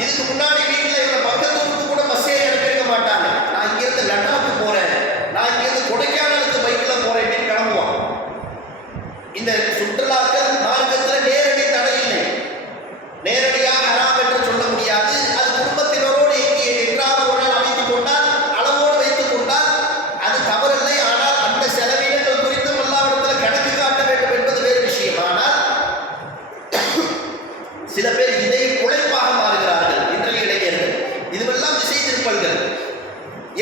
இதுக்கு முன்னாடி வீட்டில் இவங்க பக்கத்து ஊருக்கு கூட பஸ் ஏறி அனுப்பியிருக்க மாட்டாங்க. நான் இங்கிருந்து லடாக்கு போறேன், நான் இங்கிருந்து கொடைக்கானலுக்கு பைக்கில் போறேன் அப்படின்னு கிளம்புவான். இந்த சுற்றுலாக்கள் மார்க்கத்தில் நேரடி தடை இல்லை. நேரடியாக ஹராம் என்று சொல்ல முடியாது. அது குடும்பத்தினரோடு என்றாவது ஒரு நாள் அமைத்துக் கொண்டால், அளவோடு வைத்துக் கொண்டால் அது தவறில்லை. ஆனால் அந்த செலவினங்கள் குறித்து அல்லாஹ்விடத்தில் கணக்கு காட்ட வேண்டும் என்பது வேறு விஷயம். ஆனால் சில பேர் இதை உழைப்பாக மாறுகிறார்கள். இன்றைய இளைஞர்கள் இதுவெல்லாம் திசை திருப்பல்கள்.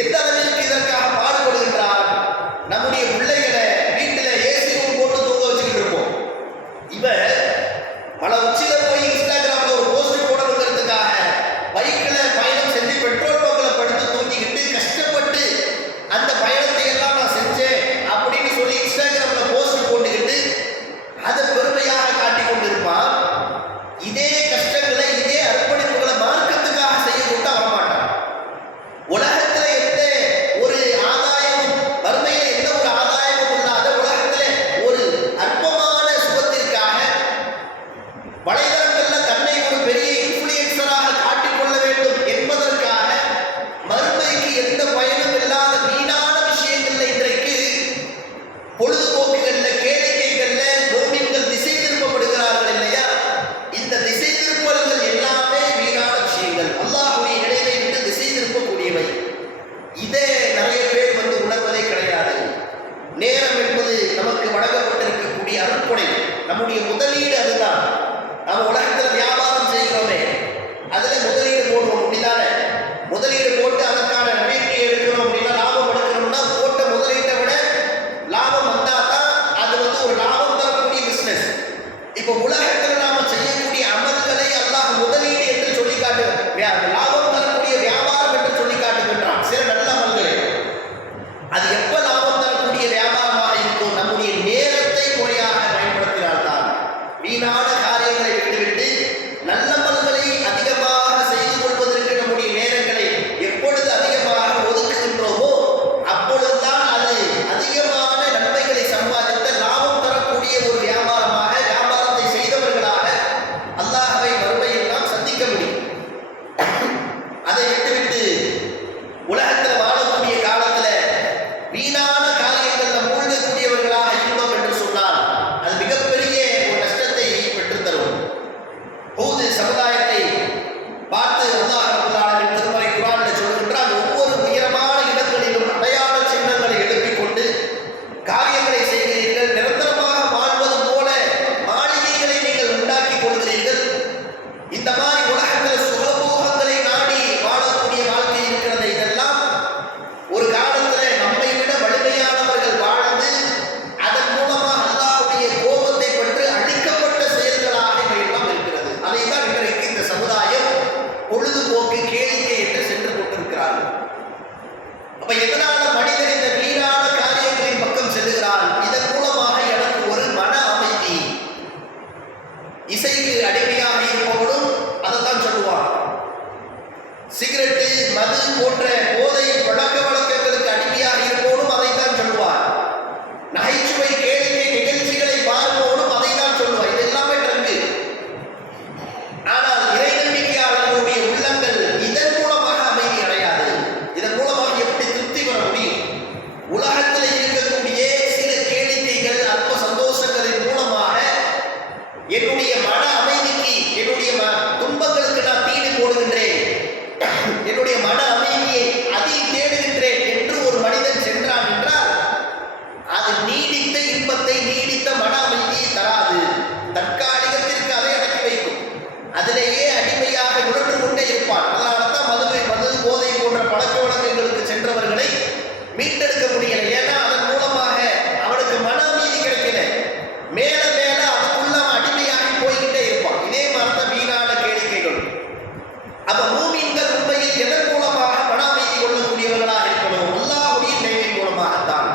எந்த அளவிற்கு இதற்காக பாடுபடுகின்றார்? நம்முடைய பிள்ளைகளை வீட்டில் ஏசி ரூம் போட்டு தூங்க வச்சுக்கிட்டு இருப்போம். இவன் பல உச்சில போய் இன்ஸ்டாகிராம்ல ஒரு போஸ்ட் போடணுங்கிறதுக்காக பைக்கில் பயணம் செஞ்சு பெட்ரோல் பங்கில் படுத்து தூங்கிக்கிட்டு கஷ்டப்பட்டு அந்த பயணத்தை எல்லாம் நான் செஞ்சேன் அப்படின்னு சொல்லி இன்ஸ்டாகிராம்ல போஸ்ட் போட்டுக்கிட்டு அதை பெருமையாக காட்டிக் கொண்டிருப்பான். இதே கஷ்டங்களை, இதே அர்ப்பணிப்புகளை மார்க்கத்துக்காக செய்ய கொண்டு வரமாட்டான். உலகத்துல எந்த ஒரு ஆதாயமும், வறுமையில எந்த ஒரு ஆதாயமும் இல்லாத உலகத்துல ஒரு அற்பமான சுகத்திற்காக வலைதளங்கள்ல தன்னை ஒரு பெரிய இன்ஃப்ளூயன்சராக காட்டிக்கொள்ள வேண்டும் என்பதற்காக மறுமைக்கு எந்த பயனும் இல்லாத வீணான விஷயங்கள்ல இன்றைக்கு பொழுதுபோக்குகள்ல, கேளிக்கைகள்ல மோமின்கள் திசை திருப்பப்படுகிறார்கள் இல்லையா? இந்த திசை திருப்பல்கள் எல்லாமே வீணான விஷயங்கள், அல்லாஹ்வுடைய நினைவை விட்டு திசை திருப்பக்கூடியவை. இதே நிறைய பேர் உணர்வதே கிடையாது. நேரம் என்பது நமக்கு வழங்கப்பட்டிருக்கக்கூடிய அருட்கொடை, நம்முடைய முதலீடு அதுதான். நம்ம உலகத்தில் வியாபாரம் செய்கிறோமே, அதுல முதலீடு போடுவோம் அப்படிதானே? முதலீடு போட்டு அதற்கான நம்பிக்கை எடுக்கிறோம் அப்படின்னா, லாபம் எடுக்கணும்னா போட்ட முதலீட்டை விட லாபம் வந்தால் தான் அது ஒரு லாபம் தரக்கூடிய பிசினஸ். இப்போ உலகத்தில் நாம செய்யக்கூடிய அமல்களை அல்லாஹ் முதலீடு என்று சொல்லி காட்டுகிறார். லாபம் தரக்கூடிய வியாபாரம் என்று சொல்லி காட்டுகின்றான். சில நல்ல அமல்களை அது எப்ப லாபம் தரக்கூடிய வியாபாரமாக இருக்கும்? நம்முடைய நேரத்தை முறையாக பயன்படுத்தினால்தான். வீணான காரியங்களை விட்டுவிட்டு நல்ல அமல்களை அதிகமாக செய்து கொள்வதற்கு நம்முடைய நேரங்களை எப்பொழுது அதிகமாக ஒதுக்குகின்றோமோ அப்பொழுதுதான் அது அதிகமான நன்மைகளை சம்பாதித்த லாபம் தரக்கூடிய ஒரு வியாபாரமாக, வியாபாரத்தை செய்தவர்களாக அல்லாஹ்வை மறுமையில் நாம் சந்திக்க முடியும். அதை விட்டுவிட்டு உலகத்தில் வாழக்கூடிய காலத்துல வீணான காரியங்கள்ல மூழ்கக்கூடியவர்களாக இருந்தோம் என்று சொன்னால் அது மிகப்பெரிய ஒரு நஷ்டத்தை பெற்றுத் தரும். ஹூத் சமுதாயத்தை பார்த்து அல்லாஹ் ரப்பல் ஆலமீன் திருமறை குர்ஆன்ல சொல்கின்றான், ஒவ்வொரு உயரமான இடங்களிலும் அடையாள சின்னங்களை எழுப்பிக் கொண்டு காரியங்களை செய்கிறீர்கள், நிரந்தரமாக வாழ்வது போல மாளிகைகளை நீங்கள் உண்டாக்கிக் கொள்கிறீர்கள். இந்த மாதிரி உலகத்தில் சுகபோகங்களை நாடி வாழக்கூடிய வாழ்க்கை இருக்கிறது. இதெல்லாம் ஒரு காலத்தில் நம்மை விட வலிமையானவர்கள் வாழ்ந்து அதன் மூலமாக அல்லாஹ்வுடைய கோபத்தை பெற்று அழிக்கப்பட்ட செயல்களாக இவையெல்லாம் இருக்கிறது. அதை தான் இன்றைக்கு இந்த சமுதாயம் பொழுதுபோக்கு, கேளிக்கை என்று சென்று கொண்டிருக்கிறார்கள். அப்ப எதனால மனிதன் இந்த வீணான காரியங்களின் பக்கம் செல்லுகிறான்? இதன் மூலமாக எனக்கு ஒரு மன அமைதி. இசைக்கு அடிமையாக இருப்பவனும் அதைத்தான் சொல்லுவான். சிகரெட்டு, மது போன்ற போதை பழக்க வழக்கங்களுக்கு அடிமையாக இருப்பவனும் அதைத்தான் சொல்லுவான். நகைச்சுவை, கேளிக்கை நிகழ்ச்சிகளை பார்ப்பவனும் அதைத்தான் சொல்லுவான். இது எல்லாமே ட்ரங்கு. ஆனால் இறை நம்பிக்கையாளர்களுடைய உள்ளங்கள் இதன் மூலமாக அமைதி அடையாது. இதன் மூலமாக எப்படி திருப்தி பெற முடியும்? உலகத்தில் இருக்கக்கூடிய சில கேளிக்கைகள், அற்ப சந்தோஷங்களின் மூலமாக என்னுடைய மன அமைதிக்கு, என்னுடைய துன்பங்களுக்கு நான் தீனி போடுகின்றேன், என்னுடைய மன அமைதியை அதில் தேடுகின்றேன் என்று ஒரு மனிதன் சென்றான் என்றால் அது நீடித்த இன்பத்தை, நீடித்த மன அமைதியை தராது. தற்காலிகத்திற்கு அதை அடக்கி வைக்கும். அதிலேயே அடிமையாக உழன்று கொண்டே இருப்பான். அதனால்தான் மது, போதை போன்ற பழக்க வழக்கங்களுக்கு சென்றவர்களை மீட்டெடுக்க முடியல. ஏன்னா அதன் மூலமாக அவனுக்கு மன அமைதி கிடைக்கல. மேல மேல அதுக்குள்ள அடிமையாகி போய்கிட்டே இருப்பான். இதே மாதிரி வீணான கேளிக்கைகள். அப்ப மூமின்கள் உண்மையில் எதன் மூலமாக மன அமைதி கொள்ளக்கூடியவர்களாக இருக்கணும்? அல்லாஹ்வுடைய நினைவின் மூலமாகத்தான்.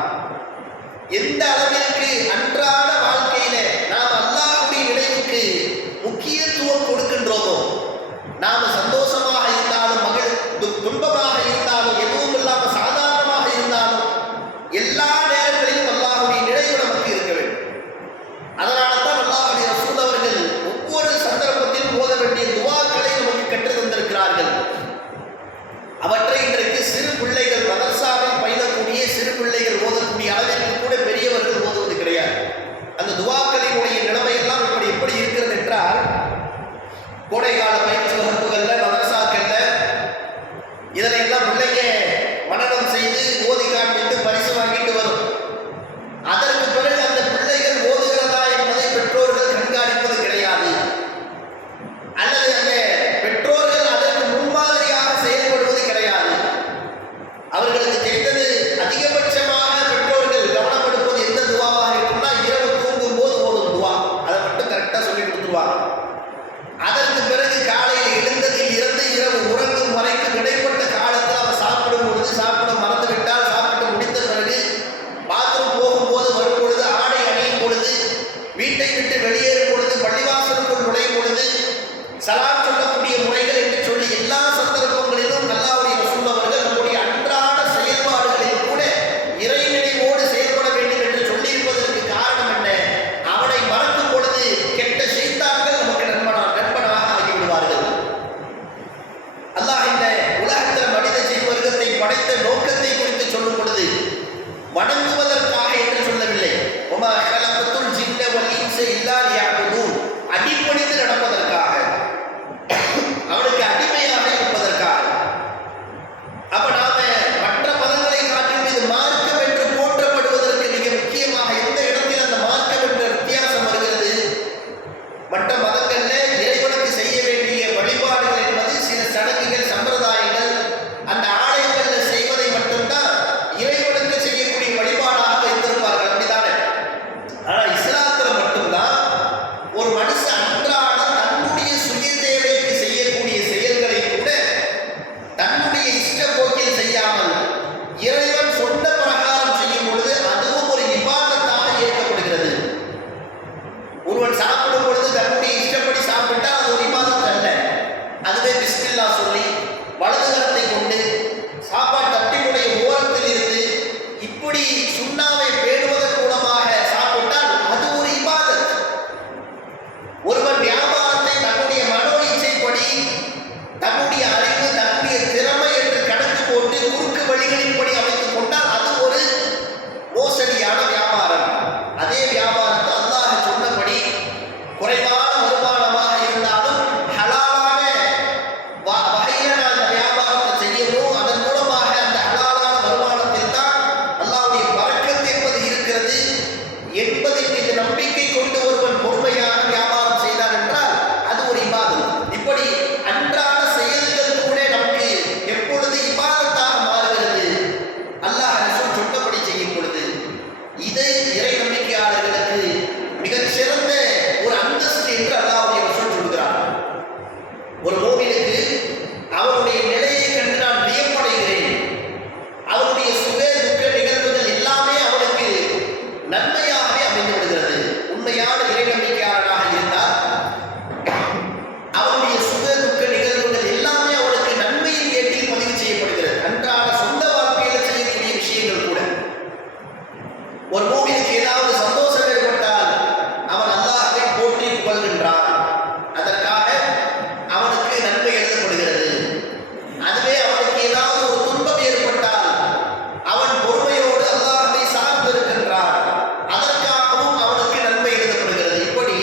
எந்த அளவிற்கு அன்றாட வாழ்க்கையில நாம் அல்லாஹ்வுடைய நினைவுக்கு முக்கியத்துவம் கொடுக்கின்றோமோ, நாம சந்தோஷமாக இருந்தாலும், துன்பமாக இருந்தாலும், எதுவும் இல்லாமல் சாதாரணமாக இருந்தாலும் எல்லா நேரங்களிலும் அல்லாஹ்வுடைய நினைவு நமக்கு இருக்க வேண்டும். அதனால தான் அல்லாஹ்வுடைய ரசூல் அவர்கள் ஒவ்வொரு சந்தர்ப்பத்திலும் ஓத வேண்டிய துஆக்களை நமக்கு கற்றுத் தந்திருக்கிறார்கள். கோடைகால பயிற்சி வகுப்புகள்ல, மதரசாக்கள்ல இதனையெல்லாம் பிள்ளைங்க மனனம் செய்து ஓதி காண்பித்து பரிசு வாங்கிட்டு வரும். அதற்கு பிறகு அந்த பிள்ளைகள் ஓதுகிறதா என்பதை பெற்றோர்கள் கண்காணிப்பது கிடையாது. அல்லது அந்த பெற்றோர்கள் அதற்கு முன்மாதிரியாக செயல்படுவது கிடையாது. அவர்களுக்கு தெரிந்தது அதிகபட்சமாக பெற்றோர்கள் கவனம் எடுப்பது எந்த துவாவாக இருக்கும்னா, இரவு தூங்கும் போது ஓதும் துவா. அதை மட்டும் கரெக்டாக சொல்லி கொடுத்துருவாங்க. அதற்கு பிறகு காலையில் எழுந்ததில் இருந்து இரவு உறங்கும் வரைக்கும் இடைப்பட்ட காலத்தில் அவர் சாப்பிடும் பொழுது, சாப்பிட மறந்து விட்டால் சாப்பிட்டு முடித்த பிறகு, பாத்ரூம் போகும்போது, வரும் பொழுது, ஆடை அணியும் பொழுது, வீட்டை விட்டு வெளியேறும் பொழுது, பள்ளிவாசலுக்குள் நுழையும் பொழுது, சலாம் சொல்லக்கூடிய முறைகள் என்று சொல்லி எல்லா சந்தர்ப்பங்களிலும் அல்லாஹ்வுடைய ரசூல் அவர்கள் நம்முடைய அன்றாட செயல்பாடுகளில் கூட இறை நினைவோடு செயல்பட வேண்டும் என்று சொல்லியிருப்பதற்கு காரணம் என்ன? அவனை மறக்கும் பொழுது கெட்ட ஷைத்தான்கள் நமக்கு நண்பனாக ஆகிவிடுவார்கள். அல்லாஹ் இந்த உலகத்தில் மனித ஜீவர்க்கத்தை படைத்த நோக்கத்தை குறித்து சொல்லும் பொழுது வணங்குவதற்காக என்று சொல்லவில்லை. வமா கலகத்துல் ஜின்ன வல் இன்ஸ இல்லா லியஅபுதூன், அடிபணிந்து நடப்பதற்காக, அவனுக்கு அடிமையாக இருப்பதற்காக. அப்ப நாம மற்ற மதங்களை காட்டிலும் இது மார்க்கம் என்று போற்றப்படுவதற்கு மிக முக்கியமாக எந்த இடத்தில் அந்த மார்க்கம் என்ற வித்தியாசம் வருகிறது? மற்ற மதங்கள்ல இறைவனுக்கு செய்ய வேண்டிய வழிபாடுகள் என்பது சில சடங்குகள், சம்பிரதாயங்கள், அந்த ஆலயங்கள்ல செய்வதை மட்டும்தான் இறைவனுக்கு செய்யக்கூடிய வழிபாடாக வைத்திருப்பார்கள். அப்படித்தானே? ஆனா இஸ்லாத்துல மட்டும்தான் ஒரு மனுஷன் அன்றாடம் தன்னுடைய சுய தேவைக்கு செய்யக்கூடிய செயல்களை கூட தன்னுடைய இஷ்ட போக்கில் செய்யாமல் இறைவன் சொன்ன பிரகாரம் செய்யும் பொழுது அதுவும் ஒரு இபாதத்தாக ஏற்கப்படுகிறது. ஒருவன் சாப்பிடும் பொழுது தன்னுடைய இஷ்டப்படி சாப்பிட்டால் அது ஒரு இபாதத் அல்ல. அதுவே பிஸ்மில்லாஹ் சொல்லி வலது கரத்தை கொண்டு சாப்பாடு தட்டினுடைய ஓரத்தில் இருந்து இப்படி சுண்ணாவை பேணுவதன் மூலமாக சாப்பிட்டால் அது ஒரு இபாதத். ஒருவன் வியாபாரத்தை தன்னுடைய மனோ இச்சைப்படி, தன்னுடைய அறிவு, தன்னுடைய திறமை என்று கணக்கு போட்டு குறுக்கு வழிகளின்படி அமைத்துக் கொண்டால் அது ஒரு மோசடியான வியாபாரம். அதே வியாபாரத்தை அல்லாஹ் சொன்னபடி குறைவான வருமானமாக இருந்தாலும் ஹலாலான வகையில நான் அந்த வியாபாரத்தை செய்யணும், அதன் மூலமாக அந்த ஹலாலான வருமானத்தில் தான் அல்லாஹ்வுடைய பரக்கத் என்பது இருக்கிறது என்பதின் மீது நம்பிக்கை கொண்டு ஒருவன் பொறுமையாக வியாபாரம் செய்தார் என்றால் அது ஒரு இபாதத். இப்படி அன்றாட செயல்கள் கூட நமக்கு எப்பொழுது இபாதத்தாக மாறுகிறது? அல்லாஹ் ரசூல் சொன்னபடி செய்யும் பொழுது. இது இறை நம்பிக்கையாளர்களுக்கு மிகச்சிறந்த ஒரு அந்தஸ்து என்று அல்லாஹ்வுடைய ரசூல் சொல்கிறார். ஒரு மூமினுக்கு அவனுடைய நிலையை கண்டு நான் வியப்படைகிறேன். அவனுடைய சுக துக்க நிகழ்வுகள் எல்லாமே அவனுக்கு நன்மையாகவே அமைந்து விடுகிறது. உண்மையான இறை நம்பிக்கையாளராக இருந்தால் அவனுடைய சுக துக்க நிகழ்வுகள் எல்லாமே அவனுக்கு நன்மையின் ஏட்டில் பதிவு செய்யப்படுகிறது. அன்றாட சொந்த வாழ்க்கையில் செய்யக்கூடிய விஷயங்கள் கூட. ஒரு மூமினுக்கு ஏதாவது சந்தோஷம் ஏற்பட்டால் அவன் அல்லாஹ்வை போற்றி புகழ்கின்றான். அதற்காக அவனுக்கு நன்மை எழுதப்படுகிறது. அதுவே அவனுக்கு ஏதாவது ஒரு துன்பம் ஏற்பட்டால் அவன் பொறுமையோடு அல்லாஹ்வை சார்ந்திருக்கின்றான். அதற்காகவும் அவனுக்கு நன்மை எழுதப்படுகிறது. இப்படி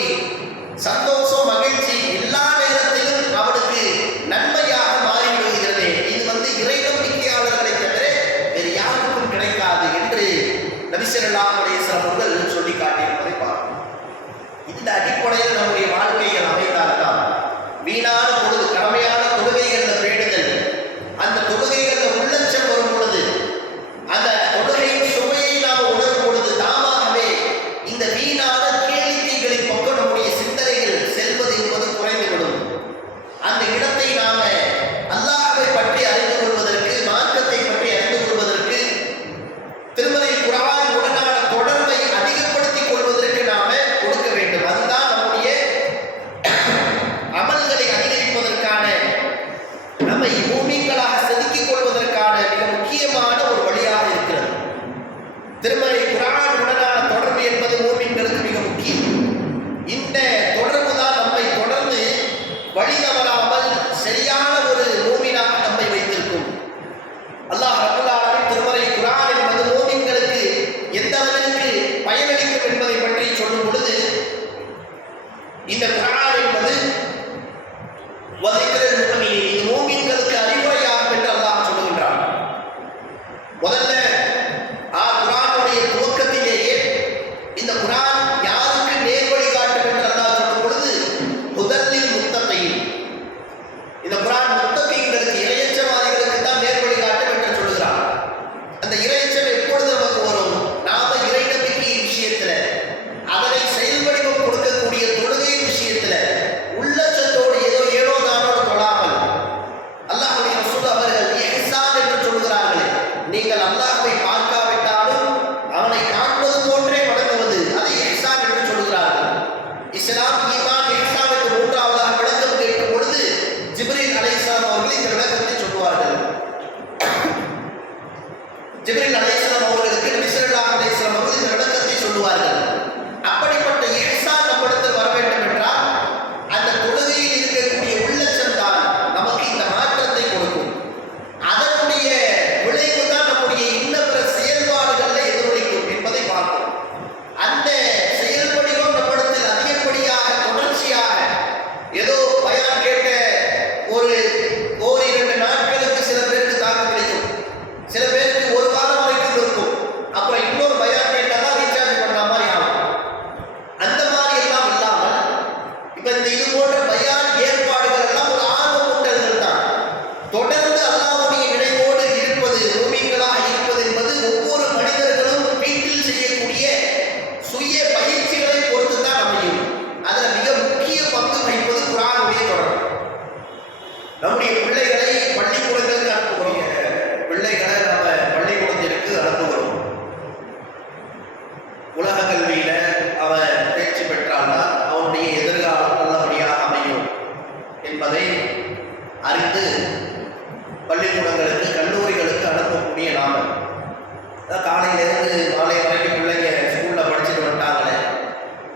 சந்தோஷம், மகிழ்ச்சி எல்லா நேரத்திலும் அவனுக்கு நன்மையாக மாறிவிடுகிறது. இது இறை நம்பிக்கையாளர்களை தவிர வேறு யாருக்கும் கிடைக்காது என்று நபி ஸல்லல்லாஹு அலைஹி வஸல்லம் அவர்கள் சொல்லி காட்டியிருப்பதை பார்க்கிறோம். இந்த அடிப்படையில் நம்முடைய வாழ்க்கைகள் அமைந்தால்தான் வீணான பொழுது கடமையான தொழுகைகளில் பேணுதல், அந்த தொழுகைகளில் உள்ளச்சம் வரும் பொழுது, அந்த தொழுகையின் சுவையை நாம் உணரும் பொழுது தாமாகவே இந்த வீணான கேளிக்கைகளின் பக்கம் நம்முடைய சிந்தனைகள் செல்வது என்பது குறைந்துவிடும். அந்த இடத்தை நாம அல்லாஹ்வை பற்றி அறிந்து கொள்வதற்கு, மார்க்கத்தை பற்றி அறிந்து கொள்வதற்கு, திருமறை குர்ஆன் உடனான தொடர்பை அதிகப்படுத்திக் கொள்வதற்கு நாம கொடுக்க வேண்டும். அதுதான் நம்முடைய அமல்களை அதிகரிப்பதற்கான, நம்மை மூமின்களாக செதுக்கிக் கொள்வதற்கான மிக முக்கியமான ஒரு வழியாக இருக்கிறது. திருமறை குர்ஆன் உடனான தொடர்பு என்பது மூமின்களுக்கு மிக முக்கியம். இந்த தொடர்பு தான் நம்மை தொடர்ந்து வழி தவறாமல் சரியான ஒரு மூமினாக நம்மை வைத்திருக்கும். அல்லாஹ் ரப்பல் ஆலமீன் திருமறை குர்ஆன் என்பது மூமின்களுக்கு எந்த அளவிற்கு பயனளிக்கும் என்பதை பற்றி சொல்லும் பொழுது, இந்த குர்ஆன் என்பது வதிக்ரல் முஃமினீன், இது மூமின்களுக்கு அறிவுரையாகும் என்று அல்லாஹ் சொல்லுகின்றான். முதல்ல குர்ஆனுடைய துவக்கத்திலேயே இந்த குர்ஆன் யாருக்கு நேர்வழி காட்டும் என்று அல்லாஹ் சொல்லும் பொழுது முதலில் முத்தகீன், இந்த குர்ஆன் முத்தகீன்களுக்கு இறையச்சவாதிகளுக்கு தான் நேர்வழி காட்டும் என்று சொல்லுகிறான். அந்த இறையச்சம் எப்பொழுது நமக்கு வரும்? நாம இறை நம்பிக்கையின் விஷயத்துல, அதனை செயல்வடிவம் கொடுக்கக்கூடிய தொழுகையின் விஷயத்துல உள்ளச்சத்தோடு ஏதோ தானோடு தொழாமல் அல்லாஹ்வுடைய ரசூல் அவர்கள் இஹ்சான் என்று சொல்கிறார்களே, நீங்கள் அல்லாஹ்வை பார்க்காவிட்டாலும் அவனை காண்பது போன்றே வணங்குவது, அதை இஹ்சான் என்று சொல்கிறார்கள். இஸ்லாம், ஈமான், இஹ்சானுக்கு மூன்றாவதாக விளக்கம் கேட்கும் பொழுது ஜிப்ரீல் அலைஹிஸ்ஸலாம் அவர்கள் இந்த விளக்கத்தை சொல்லுவார்கள். ஜிப்ரீல் அலைஹிஸ்ஸலாம் அவர்களுக்கு நபி ஸல்லல்லாஹு அலைஹி வஸல்லம் அவர்கள் இந்த விளக்கத்தை சொல்லுவார்கள். அப்படிப்பட்ட இஹ்சான் நம்மிடத்தில் வர வேண்டும் என்றால் அந்த தொழுகையில் இருக்கக்கூடிய உள்ளச்சம் தான் நமக்கு இந்த மாற்றத்தை கொடுக்கும். அதனுடைய விளைவு தான் நம்முடைய இன்னபிற செயல்பாடுகளில் எதிரொலிக்கும் என்பதை பார்க்கிறோம். அந்த செயல் வடிவம் நம்மிடத்தில் அதிகப்படியாக தொடர்ச்சியாக ஏதோ பயான் கேட்ட ஓரிரண்டு நாட்களுக்கு சில பேருக்கு தாக்கம் கிடைக்கும், சில பேருக்கு ஒரு வாரம் வரைக்கும் இருக்கும், அப்புறம் இன்னொரு பயான் கேட்டால் ரீசார்ஜ் பண்ற மாதிரி ஆகும். அந்த மாதிரி எல்லாம் இல்லாமல் இப்ப இந்த இது போன்ற பயான் ஏற்பாடுகள் எல்லாம் ஒரு ஆர்வமூட்டல்கள் தான். தொடர்ந்து அல்லாஹ்வுடைய நினைவோடு இருப்பது, மூமின்களாக இருப்பது என்பது ஒவ்வொரு மனிதர்களும் வீட்டில் செய்யக்கூடிய சுய பயிற்சிகளை பொறுத்து தான் அமையும். அதுல மிக முக்கிய பங்கு வகிப்பது குர்ஆனுடைய தொடர்பு. நம்முடைய பிள்ளைகளை பள்ளிக்கூடங்களுக்கு அனுப்புகிறோம், பிள்ளைகளை நம்ம பள்ளிக்கூடத்திற்கு அனுப்புகிறோம். உலக கல்வியில அவன் தேர்ச்சி பெற்றால்தான் அவனுடைய எதிர்காலம் நல்லபடியாக அமையும் என்பதை அறிந்து பள்ளிக்கூடங்களுக்கு, கல்லூரிகளுக்கு அனுப்பக்கூடிய நாம காலையிலிருந்து மாலை வரைக்கும் பிள்ளைங்க ஸ்கூல்ல படிச்சுட்டு வந்துட்டாங்களே,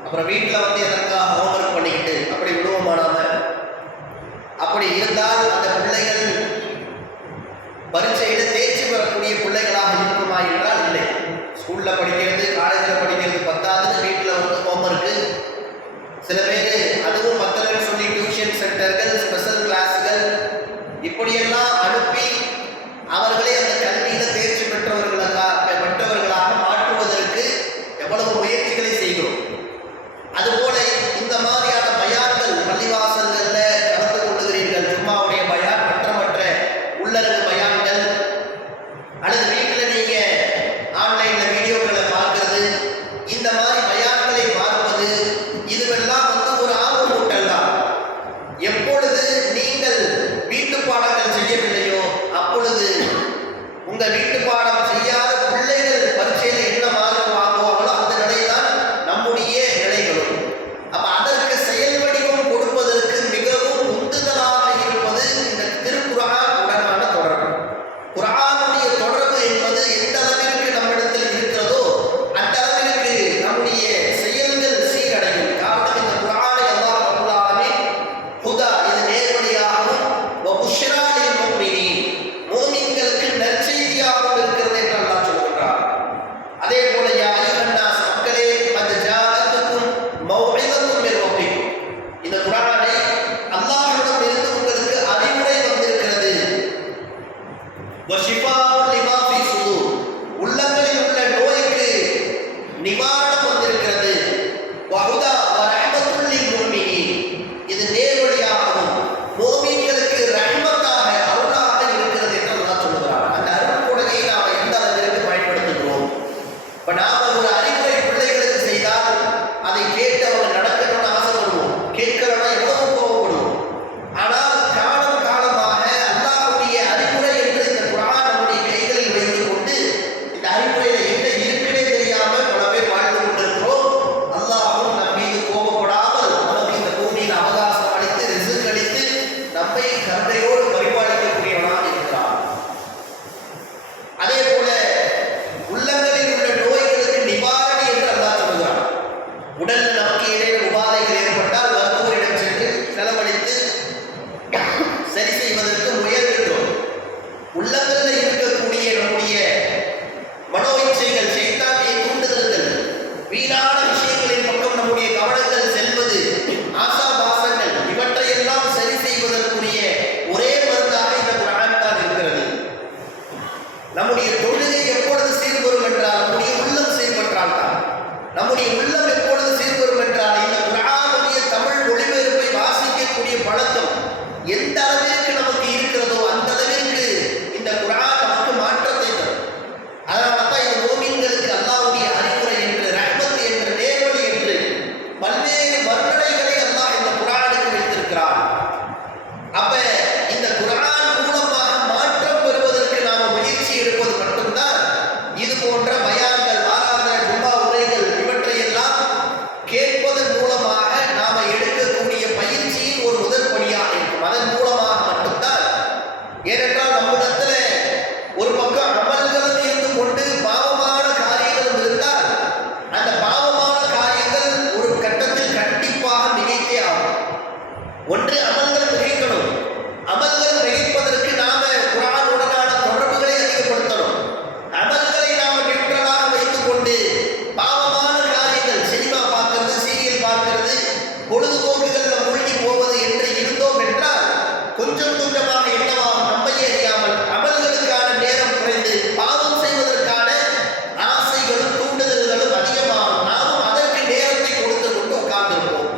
அப்புறம் வீட்டில் வந்து எதற்காக ஹோம்ஒர்க் பண்ணிக்கிட்டு அப்படி விடுவோமா நாம? அப்படி இருந்தால் அந்த பிள்ளைகள் பரீட்சையில தேர்ச்சி பெறக்கூடிய பிள்ளைகளாக இருக்குமா என்றால் இல்லை. ஸ்கூல்ல படிக்கிறது, காலேஜில் படிக்கிறது பத்தாதுன்னு வீட்டில் வந்து ஹோம்ஒர்க்கு, சில பேர் அதுவும் பத்தலன்னு சொல்லி டியூஷன் சென்டர்கள், ஸ்பெஷல் கிளாஸ்கள் இப்படியெல்லாம் அனுப்பி அவர்களே அந்த கல்வியில தேர்ச்சி பெற்றவர்களாக மாற்றுவதற்கு எவ்வளவு முயற்சிகளை செய்கிறோம். அதுபோல இந்த மாதிரியான பயான்கள் பள்ளிவாசல்கள்ல கலந்து கொள்ளுகிறீர்கள், ஜும்மாவுடைய பயான், மற்ற உள்ளரங்கு பயான்கள், அல்லது வீட்டில் நீங்க ஆன்லைன்ல வீடியோக்களை பார்க்கிறது, இந்த மாதிரி பயான்களை பார்ப்பது, இதுவெல்லாம் வந்து ஒரு ஆர்வமூட்டல் தான். எப்பொழுது நீங்கள் வீட்டு பாடங்கள் செய்யவில்லையோ அப்பொழுது உங்க வீட்டு பாடம் செய்யாத பிள்ளைகள் பரீட்சையில என்ன மார்க் வாங்குவாங்களோ அந்த நிலைதான் நம்முடைய நிலைகளும். அப்ப அதற்கு செயல் வடிவம் கொடுப்பதற்கு மிகவும் உந்துதலாக இருப்பது இந்த திருக்குர்ஆன் உடனான தொடர்பு. குர்ஆனுடைய தொடர்பு என்பது எந்த அளவிற்கு நம்மிடத்தில் இருக்கிறதோ அந்த அளவிற்கு நம்முடைய செயல்கள் சீரடையும். காரணம், இந்த குர்ஆனை அல்லாஹ் ரப்பல் ஆலமீன் ஹுதா, இது நேர்வழியாகவும், வ புஷ்ரா லில் முஃமினீன், மூமின்களுக்கு நற்செய்தியாகவும் இருக்கிறது என்று அல்லாஹ் சொல்கிறார். அதே போல யா அய்யுஹன் நாஸ், மக்களே, கத் ஜாஅத்துக்கும் மௌஇதத்தும் மின் ரப்பிக்கும், இந்த குர்ஆனை அல்லாஹ்விடம் இருந்து உங்களுக்கு அறிவுரை வந்திருக்கிறது. வ ஷிஃபாஉன் லிமா ஃபீ சுதூர், உள்ளங்களில் உள்ள நோய்க்கு நிவாரணம் வந்திருக்கிறது. வ ஹுதா வ ரஹ்மத்துல் லில் முஃமினீன், இது நேர்வழியாகவும் மூமின்களுக்கு ரஹ்மத்தாக, அருளாக இருக்கிறது என்று அல்லாஹ் சொல்கிறார். அந்த அருள் கொடையை நாம் எந்த அளவிற்கு பயன்படுத்துகிறோம்? இப்ப நாம ஒரு அறிவுரை பிள்ளைகளுக்கு செய்தால் அதை கேட்டு அவங்க நடக்கணும்னு ஆசைப்படுவோம், கேட்கிறோம்னா எவ்வளவு கோபப்படுவோம். ஆனால் காலம் காலமாக அல்லாஹ்வுடைய அறிவுரை என்று இந்த குர்ஆன் நம்முடைய கைகளில் வைத்துக் கொண்டு இந்த அறிவுரையில என்ன இருக்குன்னே தெரியாம பல பேர் வாழ்ந்து கொண்டிருக்கிறோம். அல்லாஹ்வும் நம் மீது கோபப்படாமல் நமக்கு இந்த பூமியில் அவகாசம் அளித்து, ரிஸ்க் அளித்து, நம்மை கருணையோடு பரிபாலிக்கக்கூடியவனாக இருக்கிறார். அதே போல உள்ளங்களில் உள்ள நோய்களுக்கு நிவாரணி என்று அல்லாஹ் சொல்கிறான். உடல் நமக்கு ஏதேனும் உபாதைகள் ஏற்பட்டால் மருத்துவரிடம் சென்று செலவழித்து சரி செய்வதற்கு முயல்கின்றோம். உள்ளங்களில் இருக்கக்கூடிய நம்முடைய மனோ இச்சைகள், சைத்தானிய தூண்டுதல்கள், வீணான விஷயங்களின் பக்கம் நம்முடைய கவனங்கள் செல்வது, ஆசாபாசங்கள், இவற்றையெல்லாம் சரி செய்வதற்கு கொஞ்சம் கொஞ்சமாக என்னவாகும்? நம்மையே அறியாமல் அமல்களுக்கான நேரம் குறைந்து பாவம் செய்வதற்கான ஆசைகளும் தூண்டுதல்களும் அதிகமாகும். நாமும் அதற்கு நேரத்தை கொடுத்து கொண்டு உட்கார்ந்திருப்போம்.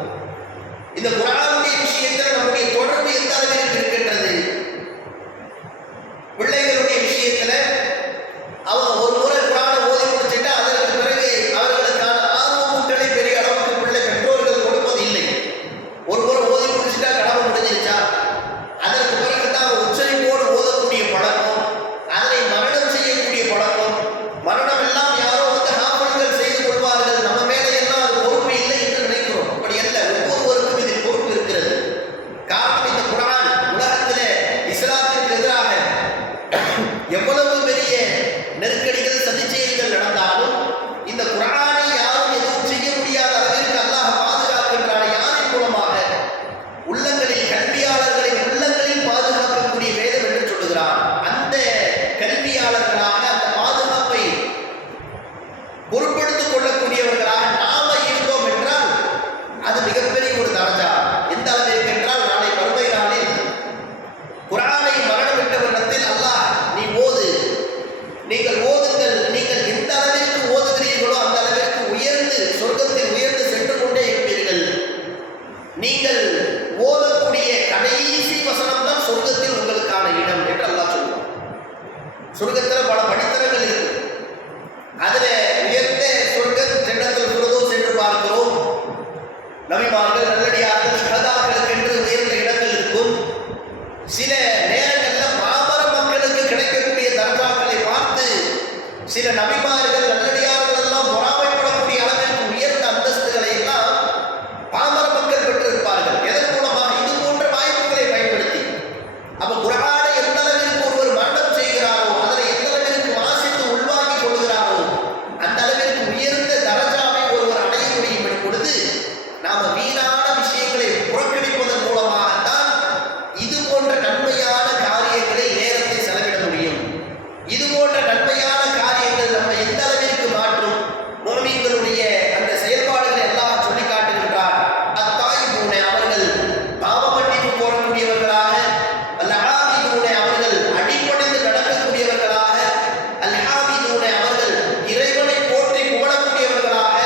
இந்த குர்ஆனுடைய விஷயத்தில் நம்முடைய தொடர்பு எந்த அளவிற்கு இருக்கின்றது? பிள்ளைகளுடைய விஷயத்துல அவங்க ஒரு முறை குர்ஆனை ஓதி முடிச்சுட்டா அதற்கு பிறகு அவர்களுக்கான ஆர்வமூட்டலை பெரிய அளவுக்கு பிள்ளை பெற்றோர்கள் கொடுப்பது இல்லை. ஒரு முறை ஓதி முடிச்சுட்டா கடமை முடிஞ்சிருச்சா, அதற்கு பிறகுதான் உச்சரிப்போடு ஓதக்கூடிய பழக்கம், அதனை மரணம் செய்யக்கூடிய பழக்கம். மரணம் எல்லாம் யாரோ வந்து ஹாஃபிழ்கள் செய்து கொள்வார்கள், நம்ம மேலே எல்லாம் அது பொறுப்பு இல்லை என்று நினைக்கிறோம். அப்படி அல்ல, ஒவ்வொருவருக்கும் இதில் பொறுப்பு இருக்கிறது. காரணம், இந்த குர்ஆன் உலகத்திலே இஸ்லாத்திற்கு எதிராக எவ்வளவு பெரிய நெருக்கடிகள் சதிச்செயல்கள் நடந்தாலும் இந்த குர்ஆனை யாரும் எதுவும் செய்ய முடியாத அளவிற்கு அல்லாஹ் பாதுகாக்கின்றான். யாரின் மூலமாக? உள்ளங்களில், கல்வியாளர்களின் உள்ளங்களில் பாதுகாக்கக்கூடிய வேதம் என்று சொல்லுகிறான். அந்த கல்வியாளர்களாக அந்த பாதுகாப்பை பொறுப்பெடுத்துக் கொள்ளக்கூடியவர்களாக நாம இருந்தோம் என்றால் அது மிகப்பெரிய ஒரு தரஜா. எந்த அளவிற்கு என்றால், நாளை மறுமை நாளில் குர்ஆனை மரணமிட்டவரிடத்தில் அல்லாஹ், நீ ஓது, நீங்கள் ஓதுங்கள், நீங்கள் எந்த அளவிற்கு ஓதுகிறீர்களோ அந்த அளவிற்கு உயர்ந்து சொர்க்கத்தில் உயர்ந்து சென்று கொண்டே இருப்பீர்கள். நீங்கள் ஓதக்கூடிய கடைசி வசனம் தான் சொர்க்கத்தில் உங்களுக்கான இடம் என்று அல்லாஹ் சொல்லுவான். சொர்க்கத்தில் பல படித்தரங்கள் இருக்கு. அதுல உயர்ந்த சொர்க்கம் ஜன்னத்துல் ஃபிர்தௌஸ் என்று பார்க்கிறோம். நபிமார்கள், நல்லடியார்கள், ஷஹதாக்களுக்கு என்று உயர்ந்த இடங்கள் இருக்கும். சில நேரங்களில் பாமர மக்களுக்கு கிடைக்கக்கூடிய தர்ஜாக்களை பார்த்து சில நபிமார்கள், நல்லடியார்கள் எல்லாம் பொறாமைப்படக்கூடிய அளவிற்கு உயர்ந்த அந்தஸ்துகளை எல்லாம் பாமர மக்கள் பெற்றிருப்பார்கள். எதன் மூலமாக? இது போன்ற வாய்ப்புகளை பயன்படுத்தி. அப்ப குர்ஆனை எந்த அளவிற்கு ஒருவர் மரணம் செய்கிறாரோ, அதனை எந்த அளவிற்கு வாசித்து உள்வாங்கிக் கொள்கிறாரோ அந்த அளவிற்கு உயர்ந்த தரஜாவை ஒருவர் அடைய முடியும் எனும் பொழுது, நாம வீணான விஷயங்களை புறக்கணிப்பதன் மூலமாகத்தான் இது போன்ற நன்மையான காரியங்களில் நேரத்தை செலவிட முடியும். இது போன்ற நன்மையான காரியங்கள் நம்ம எந்த அளவிற்கு மாற்றும்? முஃமின்களுடைய அந்த செயல்பாடுகளை எல்லாம் சொல்லி காட்டுகின்றார். அத்தாயிபூன, அவர்கள் பாவ மன்னிப்பு கோரக்கூடியவர்களாக, அல்-ஆபிதூன, அவர்கள் அடிபணிந்து நடக்கக்கூடியவர்களாக, அல்-ஹாமிதூன, அவர்கள் இறைவனை போற்றி புகழக்கூடியவர்களாக,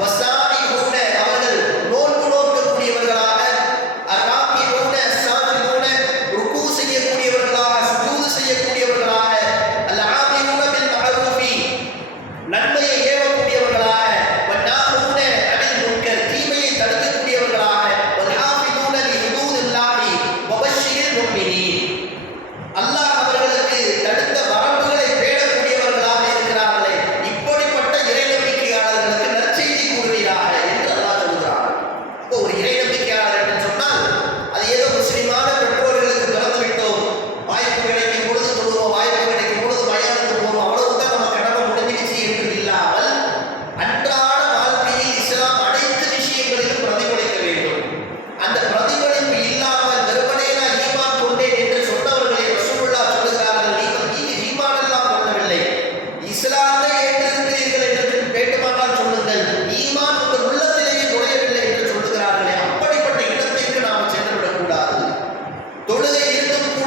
வஸ்ஸாயிஹூன, அவர்கள் நோன்பு நோக்கக்கூடியவர்களாக, அர்-ராக்கிஊன, அஸ்-சாஜிதூன, ருக்கு செய்யக்கூடியவர்களாக, சுஜூது செய்யக்கூடியவர்களாக, அல்-ஆமிரூன பில் மஅரூஃபி, நன்மையை ஏவக்கூடியவர்களாக, வன்னாஹூன அனில் முன்கர், தீமையை தடுக்கக்கூடியவர்களாக, வல்ஹாஃபிதூன லிஹுதூதில்லாஹி வபஷ்ஷிரில் முஃமினீன், அல்லாஹ் அவர்களுக்கு தடுத்த வரம்புகளை பேணக்கூடியவர்களாக இருக்கிறார்களே, இப்படிப்பட்ட இறை நம்பிக்கையாளர்களுக்கு நற்செய்தி கூறுவீராக என்று அல்லாஹ் சொல்கிறார். இப்போ ஒரு இறை நம்பிக்கையாளர் என்று சொன்னால் அது ஏதோ முஸ்லிமான பெற்றோர்களுக்கு பிறந்து விட்டோம், வாய்ப்பு கிடைக்கும் பொழுது தொழுவோம், வாய்ப்பு கிடைக்கும் பொழுது மயானத்துக்கு போவோம், அவ்வளவுதான் நம்ம கடமை முடிஞ்சிடுச்சு என்று இல்லாமல் அன்றாட வாழ்க்கையில் இஸ்லாம் அனைத்து விஷயங்களிலும் பிரதிபலிக்க வேண்டும். அந்த பிரதிபலிப்பு இல்லாமல் வெறுமனே நான் ஈமான் கொண்டேன் என்று சொன்னவர்களை ரசூலுல்லாஹ் சொல்லுகிறார்கள், நீங்கள் ஈமான் எல்லாம் கொள்ளவில்லை, இஸ்லாத்தை ஏற்றிருக்கிறீர்கள் என்று வேண்டுமானால் சொல்லுங்கள், ஈமான் உங்கள் உள்ளத்திலேயே நுழையவில்லை என்று சொல்லுகிறார்களே, அப்படிப்பட்ட இடத்திற்கு நாம் சென்றுவிடக்கூடாது. தொழுகை இருந்தும்